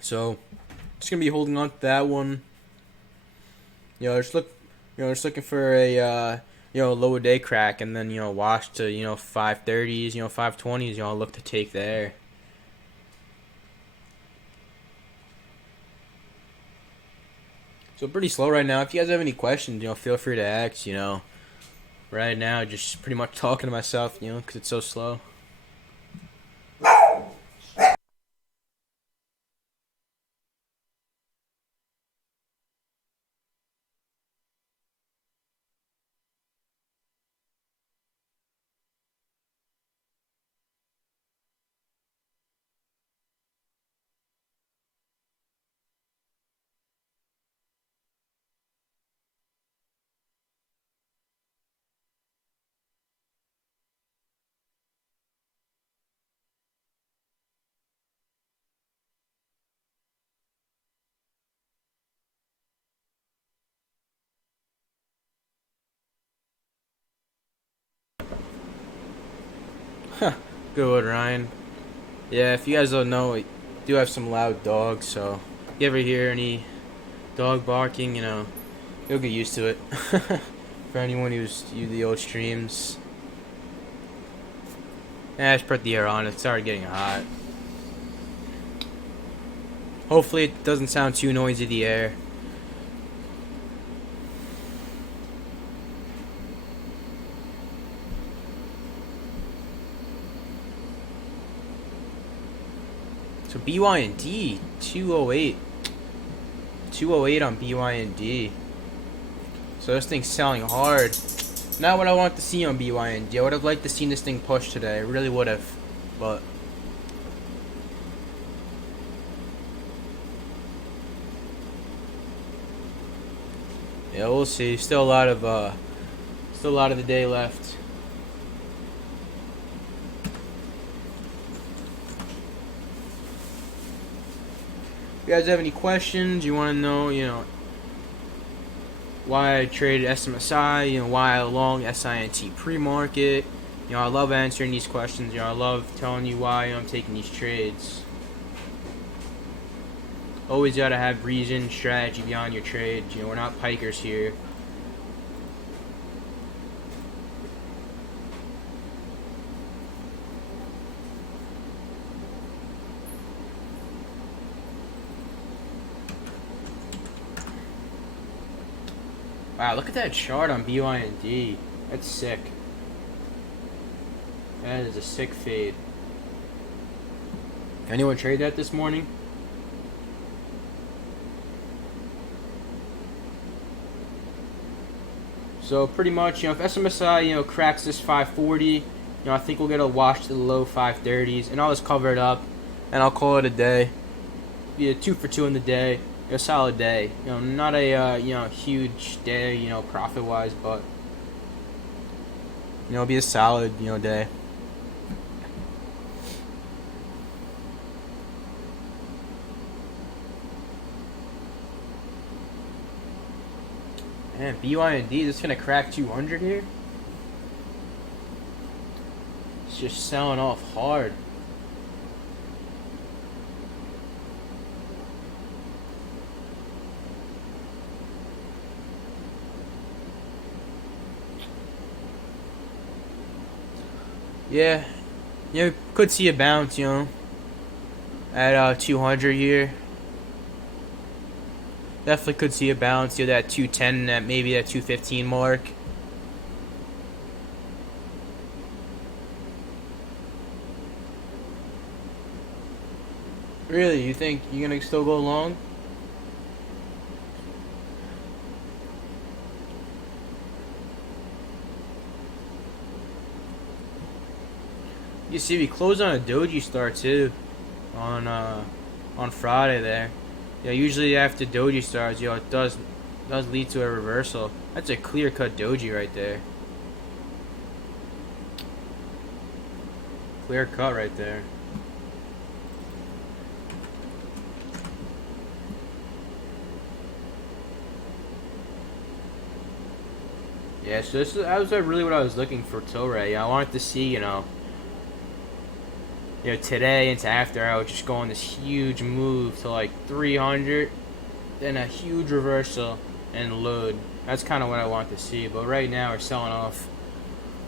So, just gonna be holding on to that one. Just looking for a lower day crack, and then wash to 530s, 520s. I'll look to take there. So pretty slow right now. If you guys have any questions, feel free to ask. Right now, just pretty much talking to myself, because it's so slow. Good, Ryan. Yeah, if you guys don't know, we do have some loud dogs, so if you ever hear any dog barking, you'll get used to it. For anyone who's used the old streams. Yeah, I just put the air on. It started getting hot. Hopefully it doesn't sound too noisy, the air. So BYND 208. 208 on BYND. So this thing's selling hard. Not what I want to see on BYND. I would have liked to see this thing push today. I really would have. But yeah, we'll see. Still a lot of the day left. If you guys have any questions, you want to know, why I traded SMSI, why I long SINT pre-market. I love answering these questions. I love telling you why I'm taking these trades. Always gotta have reason, strategy beyond your trade. We're not pikers here. Wow, look at that chart on BYND. That's sick. That is a sick fade. Anyone trade that this morning? So pretty much, if SMSI, cracks this 540, I think we'll get a wash to the low 530s, and I'll just cover it up, and I'll call it a day. Be a 2 for 2 in the day, a solid day. Not a huge day, profit wise, but it'll be a solid, day. Man, BYND is gonna crack 200 here. It's just selling off hard. Yeah, could see a bounce, at 200 here. Definitely could see a bounce, that 210, maybe that 215 mark. Really, you think you're gonna still go long? You see, we closed on a doji start too, on Friday there. Usually after doji starts, it does lead to a reversal. That's a clear-cut doji right there. Clear cut right there. Yeah, so that was really what I was looking for, Tilray. I wanted to see, today into after hours, just go on this huge move to like 300, then a huge reversal and load. That's kind of what I want to see. But right now we're selling off,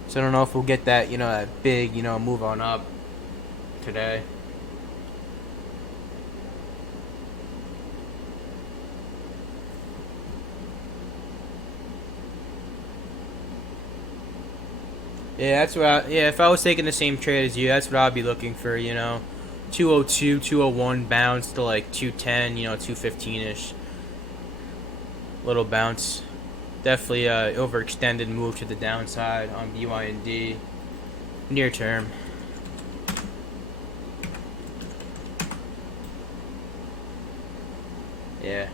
so I don't know if we'll get that, that big, move on up today. Yeah, that's what if I was taking the same trade as you, that's what I'd be looking for, 202, 201 bounce to like 210, 215-ish. Little bounce. Definitely overextended move to the downside on BYND. Near term. Yeah.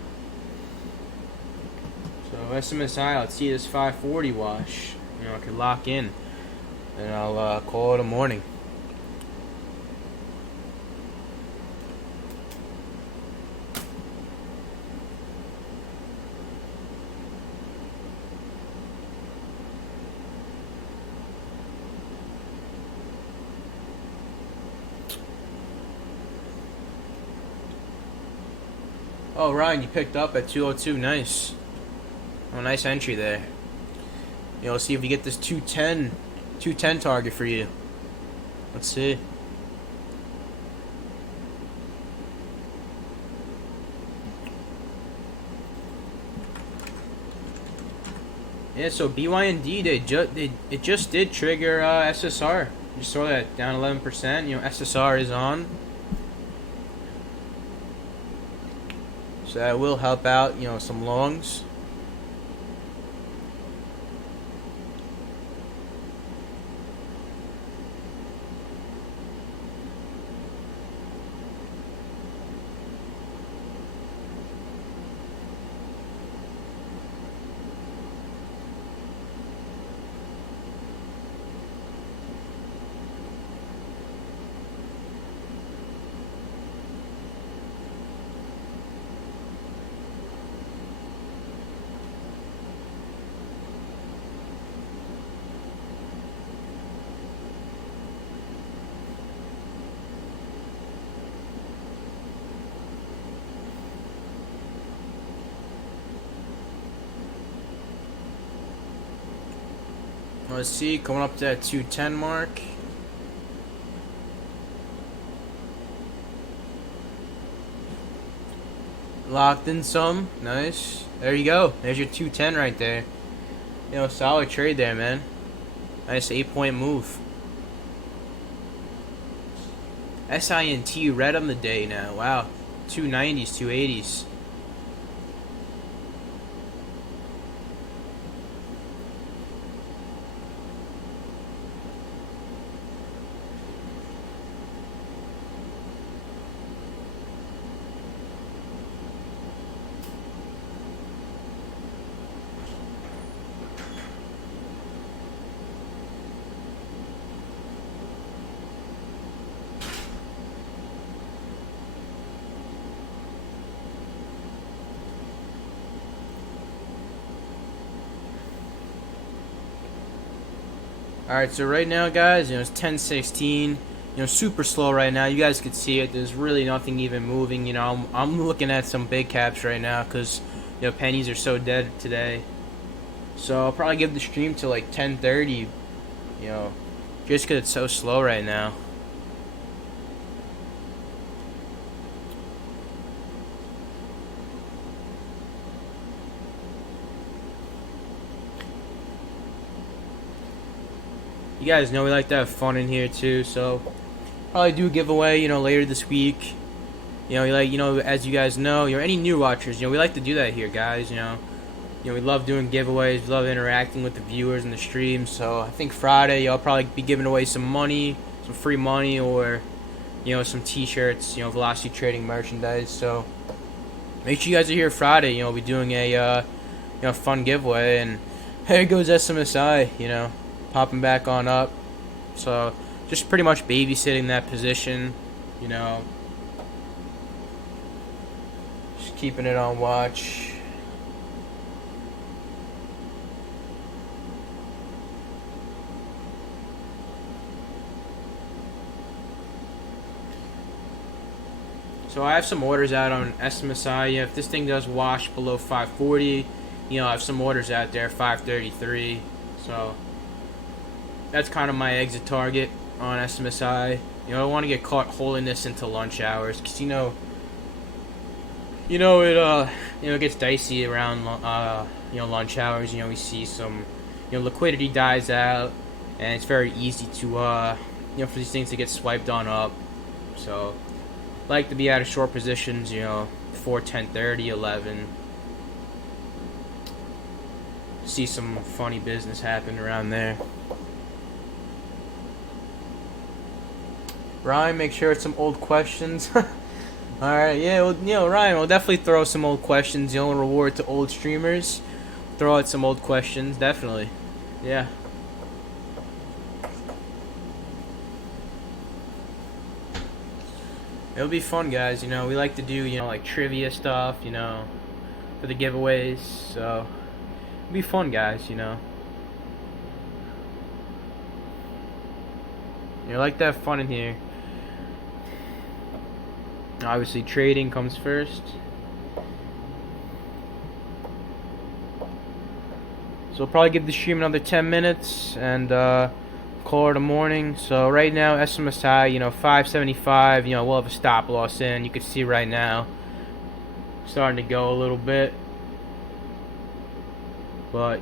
So SMSI, let's see this 540 wash. I could lock in. And I'll call it a morning. Oh, Ryan, you picked up at 202. Nice. Oh, nice entry there. Let's see if we get this 210 target for you. Let's see. Yeah, so BYND, it just did trigger SSR. You saw that down 11%. SSR is on. So that will help out, some longs. Let's see, coming up to that 210 mark. Locked in some. Nice. There you go. There's your 210 right there. Solid trade there, man. Nice 8-point move. SINT red on the day now. Wow. 290s, 280s. Alright, so right now, guys, it's 10:16. Super slow right now. You guys could see it. There's really nothing even moving. I'm looking at some big caps right now because, pennies are so dead today. So I'll probably give the stream to like 10:30. Just because it's so slow right now. You guys know we like to have fun in here too, so probably do a giveaway, later this week. As you guys know, any new watchers, we like to do that here, guys. We love doing giveaways, we love interacting with the viewers in the stream. So I think Friday, I'll probably be giving away some money, some free money, or some T-shirts, Velocity Trading merchandise. So make sure you guys are here Friday. We'll be doing a fun giveaway, and there goes SMSI, popping back on up. So just pretty much babysitting that position, just keeping it on watch. So I have some orders out on SMSI. If this thing does wash below 540, I have some orders out there, 533. So that's kind of my exit target on SMSI. I don't want to get caught holding this into lunch hours because it gets dicey around lunch hours. We see some liquidity dies out, and it's very easy to for these things to get swiped on up. So like to be out of short positions, before 10:30, 11. See some funny business happen around there. Ryan, make sure it's some old questions. Alright, yeah, well, Ryan, we'll definitely throw some old questions, reward to old streamers. Throw out some old questions, definitely. Yeah. It'll be fun, guys. We like to do, like trivia stuff, for the giveaways. So it'll be fun, guys. Like to have fun in here. Obviously, trading comes first. So we'll probably give the stream another 10 minutes and call it a morning. So right now, SMSI, 575. We'll have a stop loss in. You can see right now, starting to go a little bit. But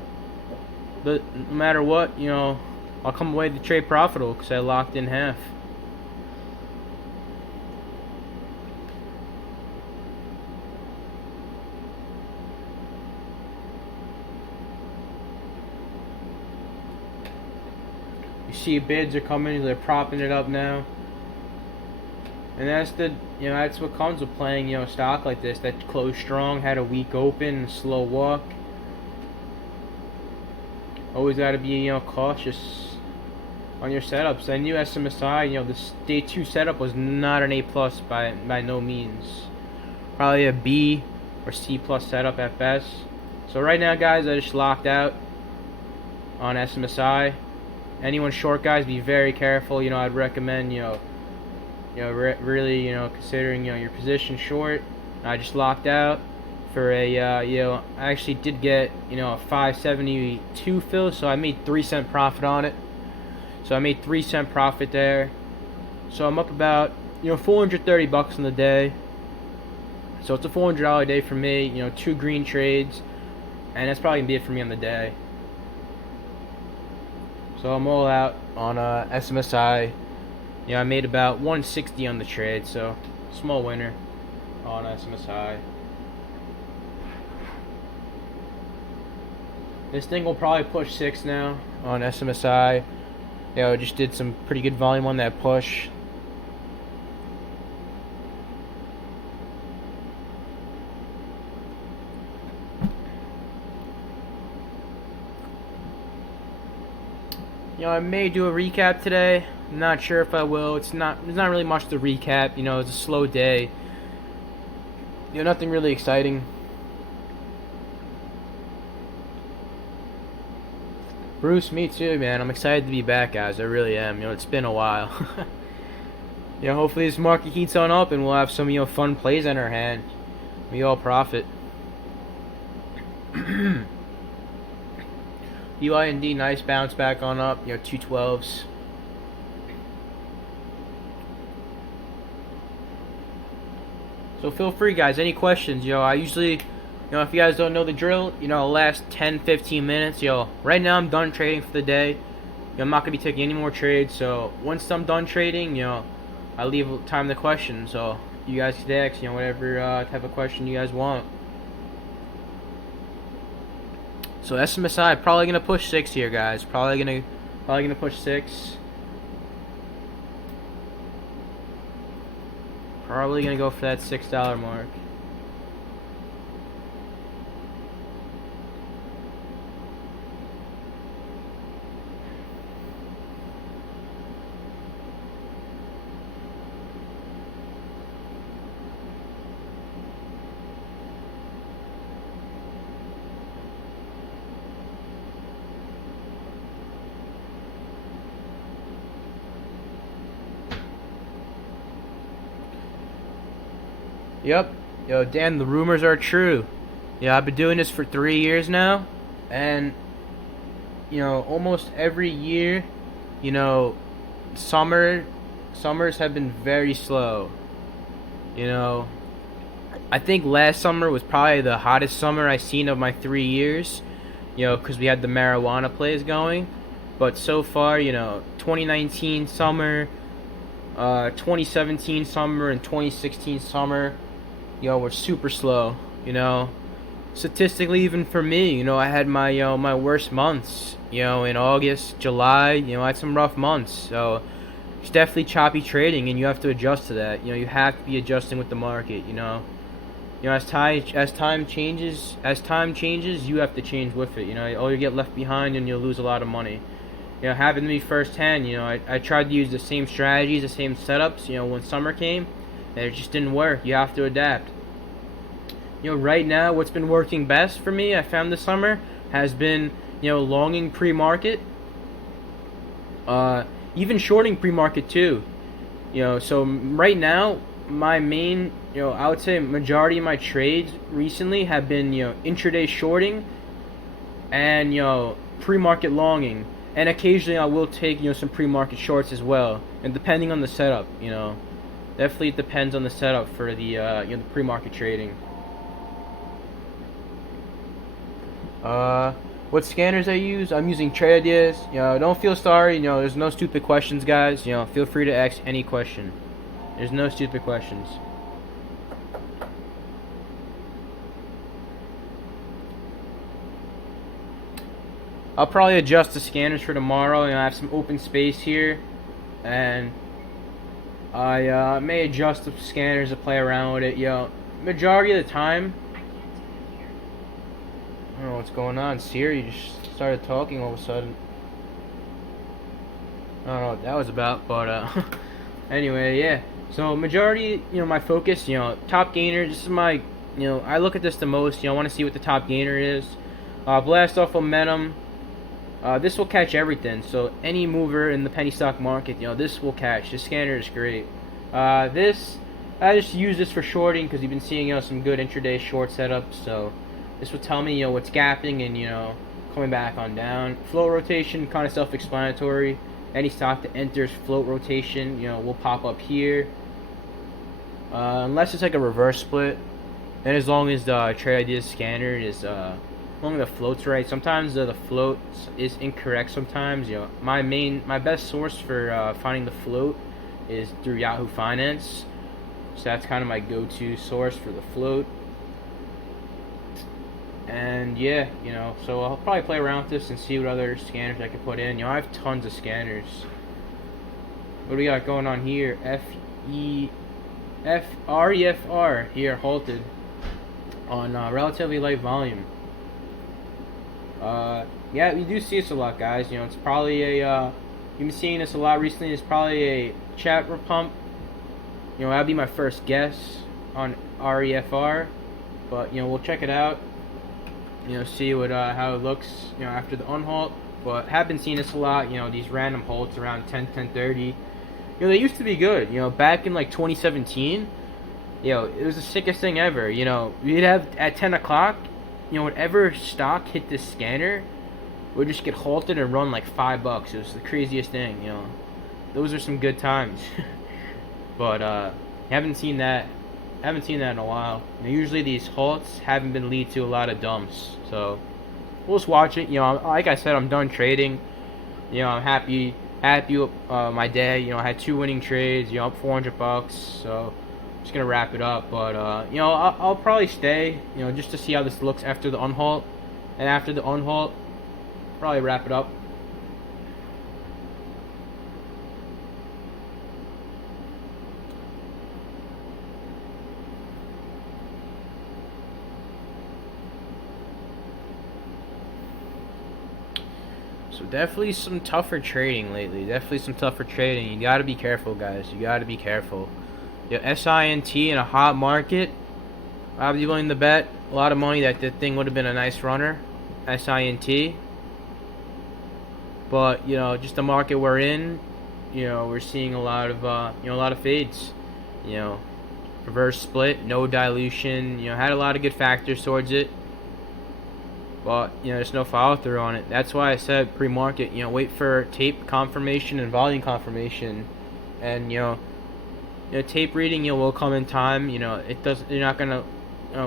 no matter what, I'll come away the trade profitable because I locked in half. see bids are coming. They're propping it up now. And that's what comes with playing, stock like this that closed strong, had a weak open, slow walk. Always got to be, cautious on your setups. I knew SMSI, this day 2 setup was not an A+ by no means. Probably a B or C+ setup at best. So right now, guys, I just locked out on SMSI. Anyone short, guys, be very careful. I'd recommend, really, considering, your position short. I just locked out for a, I actually did get, a 572 fill, so I made 3-cent profit on it. So I made 3-cent profit there. So I'm up about, $430 on the day. So it's a $400 day for me, 2 green trades, and that's probably gonna be it for me on the day. So I'm all out on SMSI. I made about 160 on the trade, so small winner on SMSI. This thing will probably push 6 now on SMSI. Just did some pretty good volume on that push. I may do a recap today. I'm not sure if I will. There's not really much to recap. It's a slow day. Nothing really exciting. Bruce, me too, man. I'm excited to be back, guys. I really am. It's been a while. Hopefully this market heats on up and we'll have some, fun plays in our hand. We all profit. UIND, nice bounce back on up, 212s. So feel free, guys, any questions, I usually, if you guys don't know the drill, last 10-15 minutes, right now I'm done trading for the day. I'm not going to be taking any more trades, so once I'm done trading, I leave time to question, so you guys can ask, whatever type of question you guys want. So SMSI probably gonna push 6 here, guys. Probably gonna push 6. Probably gonna go for that $6 mark. Yep. Dan, the rumors are true. I've been doing this for 3 years now, and almost every year, summers have been very slow. I think last summer was probably the hottest summer I've seen of my 3 years, because we had the marijuana plays going. But so far, 2019 summer, 2017 summer, and 2016 summer, were super slow. Statistically, even for me, I had my my worst months. In August, July, I had some rough months. So it's definitely choppy trading, and you have to adjust to that. You have to be adjusting with the market. As time changes, you have to change with it. Or you get left behind, and you'll lose a lot of money. Having me firsthand, I tried to use the same strategies, the same setups, when summer came, and it just didn't work. You have to adapt. Right now, what's been working best for me, I found this summer, has been, longing pre-market, even shorting pre-market too. So right now, my main, I would say majority of my trades recently have been, intraday shorting and, pre-market longing. And occasionally I will take, some pre-market shorts as well. And depending on the setup, definitely it depends on the setup for the, the pre-market trading. What scanners I use? I'm using Trade Ideas. Don't feel sorry. There's no stupid questions, guys. Feel free to ask any question. There's no stupid questions. I'll probably adjust the scanners for tomorrow. I have some open space here, and I may adjust the scanners to play around with it. Majority of the time, I don't know what's going on. Siri just started talking all of a sudden. I don't know what that was about, but anyway, yeah. So majority, my focus, top gainer. This is my, I look at this the most. I want to see what the top gainer is. Blast off momentum. This will catch everything. So any mover in the penny stock market, this will catch. This scanner is great. I just use this for shorting because you've been seeing, some good intraday short setups. So this will tell me, what's gapping and, coming back on down. Float rotation, kind of self-explanatory. Any stock that enters float rotation, will pop up here. Unless it's like a reverse split. And as long as the trade ideas scanner is, as long as the float's right. Sometimes the float is incorrect sometimes. My best source for finding the float is through Yahoo Finance. So that's kind of my go-to source for the float. And yeah, so I'll probably play around with this and see what other scanners I can put in. I have tons of scanners. What do we got going on here? REFR here, halted on relatively light volume. Yeah, we do see this a lot, guys. It's probably a you've been seeing this a lot recently. It's probably a chat pump. That'd be my first guess on REFR, but we'll check it out. See what how it looks, after the unhalt. But have been seeing this a lot, these random halts around 10:30. They used to be good, back in like 2017. It was the sickest thing ever. We'd have at 10 o'clock, whatever stock hit this scanner would just get halted and run like $5. It was the craziest thing. Those are some good times. But haven't seen that in a while. Usually these halts haven't been lead to a lot of dumps. So we'll just watch it. Like I said, I'm done trading. I'm happy with my day. I had 2 winning trades. Up $400. So I'm just gonna wrap it up. But I'll probably stay. Just to see how this looks after the unhalt. And after the unhalt, probably wrap it up. So definitely some tougher trading lately. Definitely some tougher trading. You gotta be careful, guys. You gotta be careful. SINT in a hot market. I'd be willing to bet a lot of money that the thing would have been a nice runner. SINT. But just the market we're in, we're seeing a lot of fades. Reverse split, no dilution. Had a lot of good factors towards it. But there's no follow through on it. That's why I said pre-market. Wait for tape confirmation and volume confirmation, and tape reading will come in time. It does. You're not gonna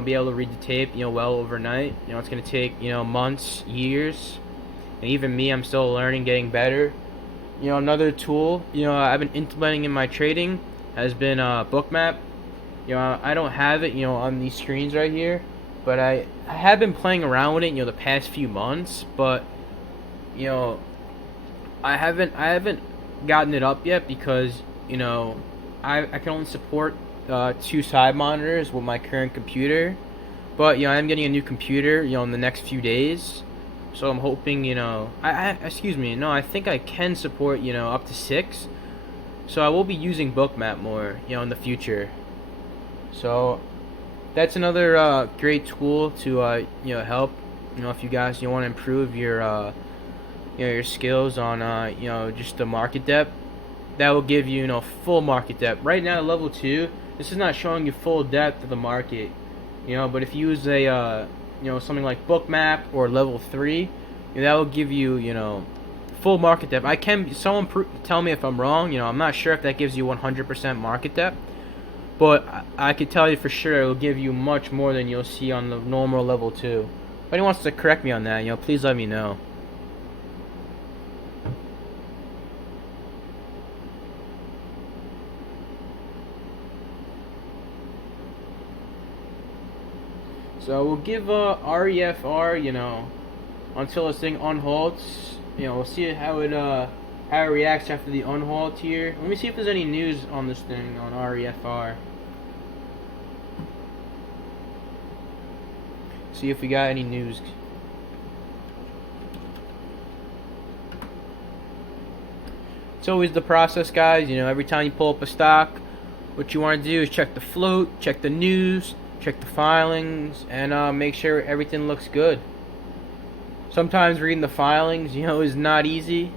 be able to read the tape well overnight. It's gonna take months, years, and even me, I'm still learning, getting better. Another tool I've been implementing in my trading has been Bookmap. I don't have it on these screens right here. But I have been playing around with it, the past few months. But, I haven't gotten it up yet because, I can only support 2 side monitors with my current computer. But, I'm getting a new computer, in the next few days. So I'm hoping, excuse me, no, I think I can support, up to 6. So I will be using Bookmap more, in the future. So that's another great tool to help if you guys want to improve your your skills on just the market depth. That will give you full market depth. Right now level 2, this is not showing you full depth of the market. But if you use a something like Bookmap or level 3, that will give you full market depth. Someone tell me if I'm wrong. I'm not sure if that gives you 100% market depth. But I could tell you for sure it will give you much more than you'll see on the normal level 2. If anyone wants to correct me on that, please let me know. So we'll give REFR, until this thing unhalts. We'll see how it reacts after the unhalt here. Let me see if there's any news on this thing on REFR. See if we got any news. It's always the process, guys. Every time you pull up a stock, what you want to do is check the float, check the news, check the filings, and make sure everything looks good. Sometimes reading the filings, is not easy.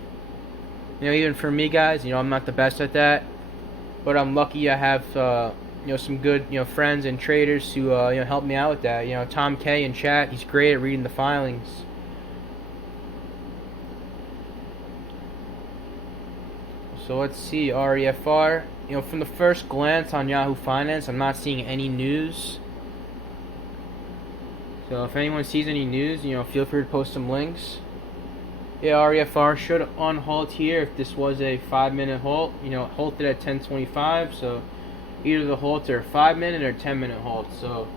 Even for me, guys, I'm not the best at that. But I'm lucky I have, some good, friends and traders who, help me out with that. Tom K in chat, he's great at reading the filings. So let's see, REFR. From the first glance on Yahoo Finance, I'm not seeing any news. So if anyone sees any news, feel free to post some links. Yeah, REFR should unhalt here if this was a 5-minute halt. It halted at 10:25, so either the halts are 5-minute or 10-minute halt. So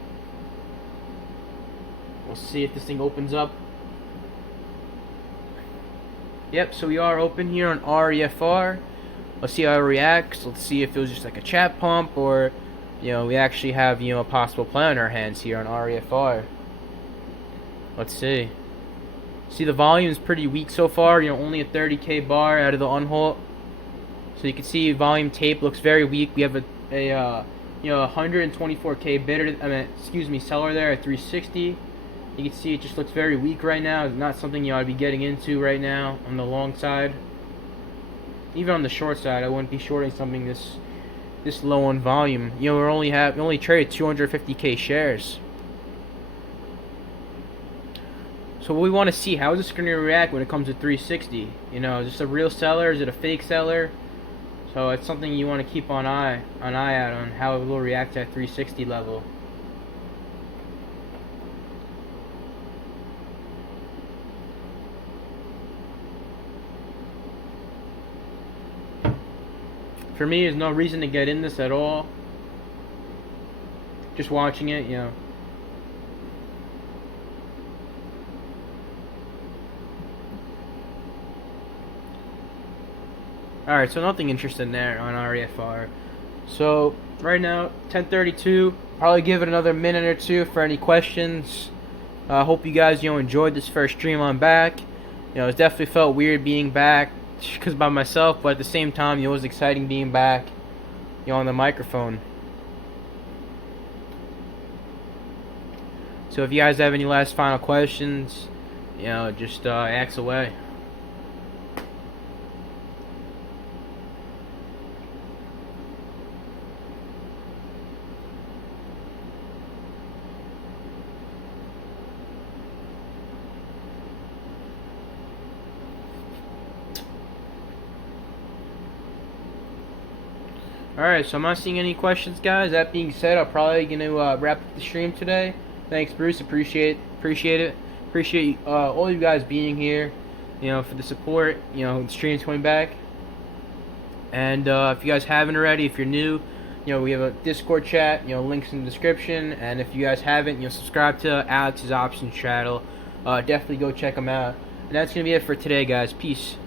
we'll see if this thing opens up. Yep, so we are open here on REFR. Let's see how it reacts. Let's see if it was just like a chat pump or, we actually have, a possible play on our hands here on REFR. Let's see. See, the volume is pretty weak so far. Only a 30K bar out of the unhalt. So you can see volume tape looks very weak. We have a 124K bidder. Seller there at 360. You can see it just looks very weak right now. It's not something you ought to be getting into right now on the long side. Even on the short side, I wouldn't be shorting something this low on volume. We only traded 250K shares. So we want to see, how is this going to react when it comes to 360? Is this a real seller? Is it a fake seller? So it's something you want to keep an eye out on how it will react at 360 level. For me, there's no reason to get in this at all. Just watching it, Alright, so nothing interesting there on REFR. So, right now, 10:32. Probably give it another minute or two for any questions. Hope you guys, enjoyed this first stream on back. It definitely felt weird being back because by myself, but at the same time, it was exciting being back, on the microphone. So if you guys have any last final questions, just ask away. Alright, so I'm not seeing any questions, guys. That being said, I'm probably going to wrap up the stream today. Thanks, Bruce. Appreciate it. Appreciate all you guys being here, for the support, the stream's coming back. And if you guys haven't already, if you're new, we have a Discord chat, links in the description. And if you guys haven't, subscribe to Alex's Options channel. Definitely go check them out. And that's going to be it for today, guys. Peace.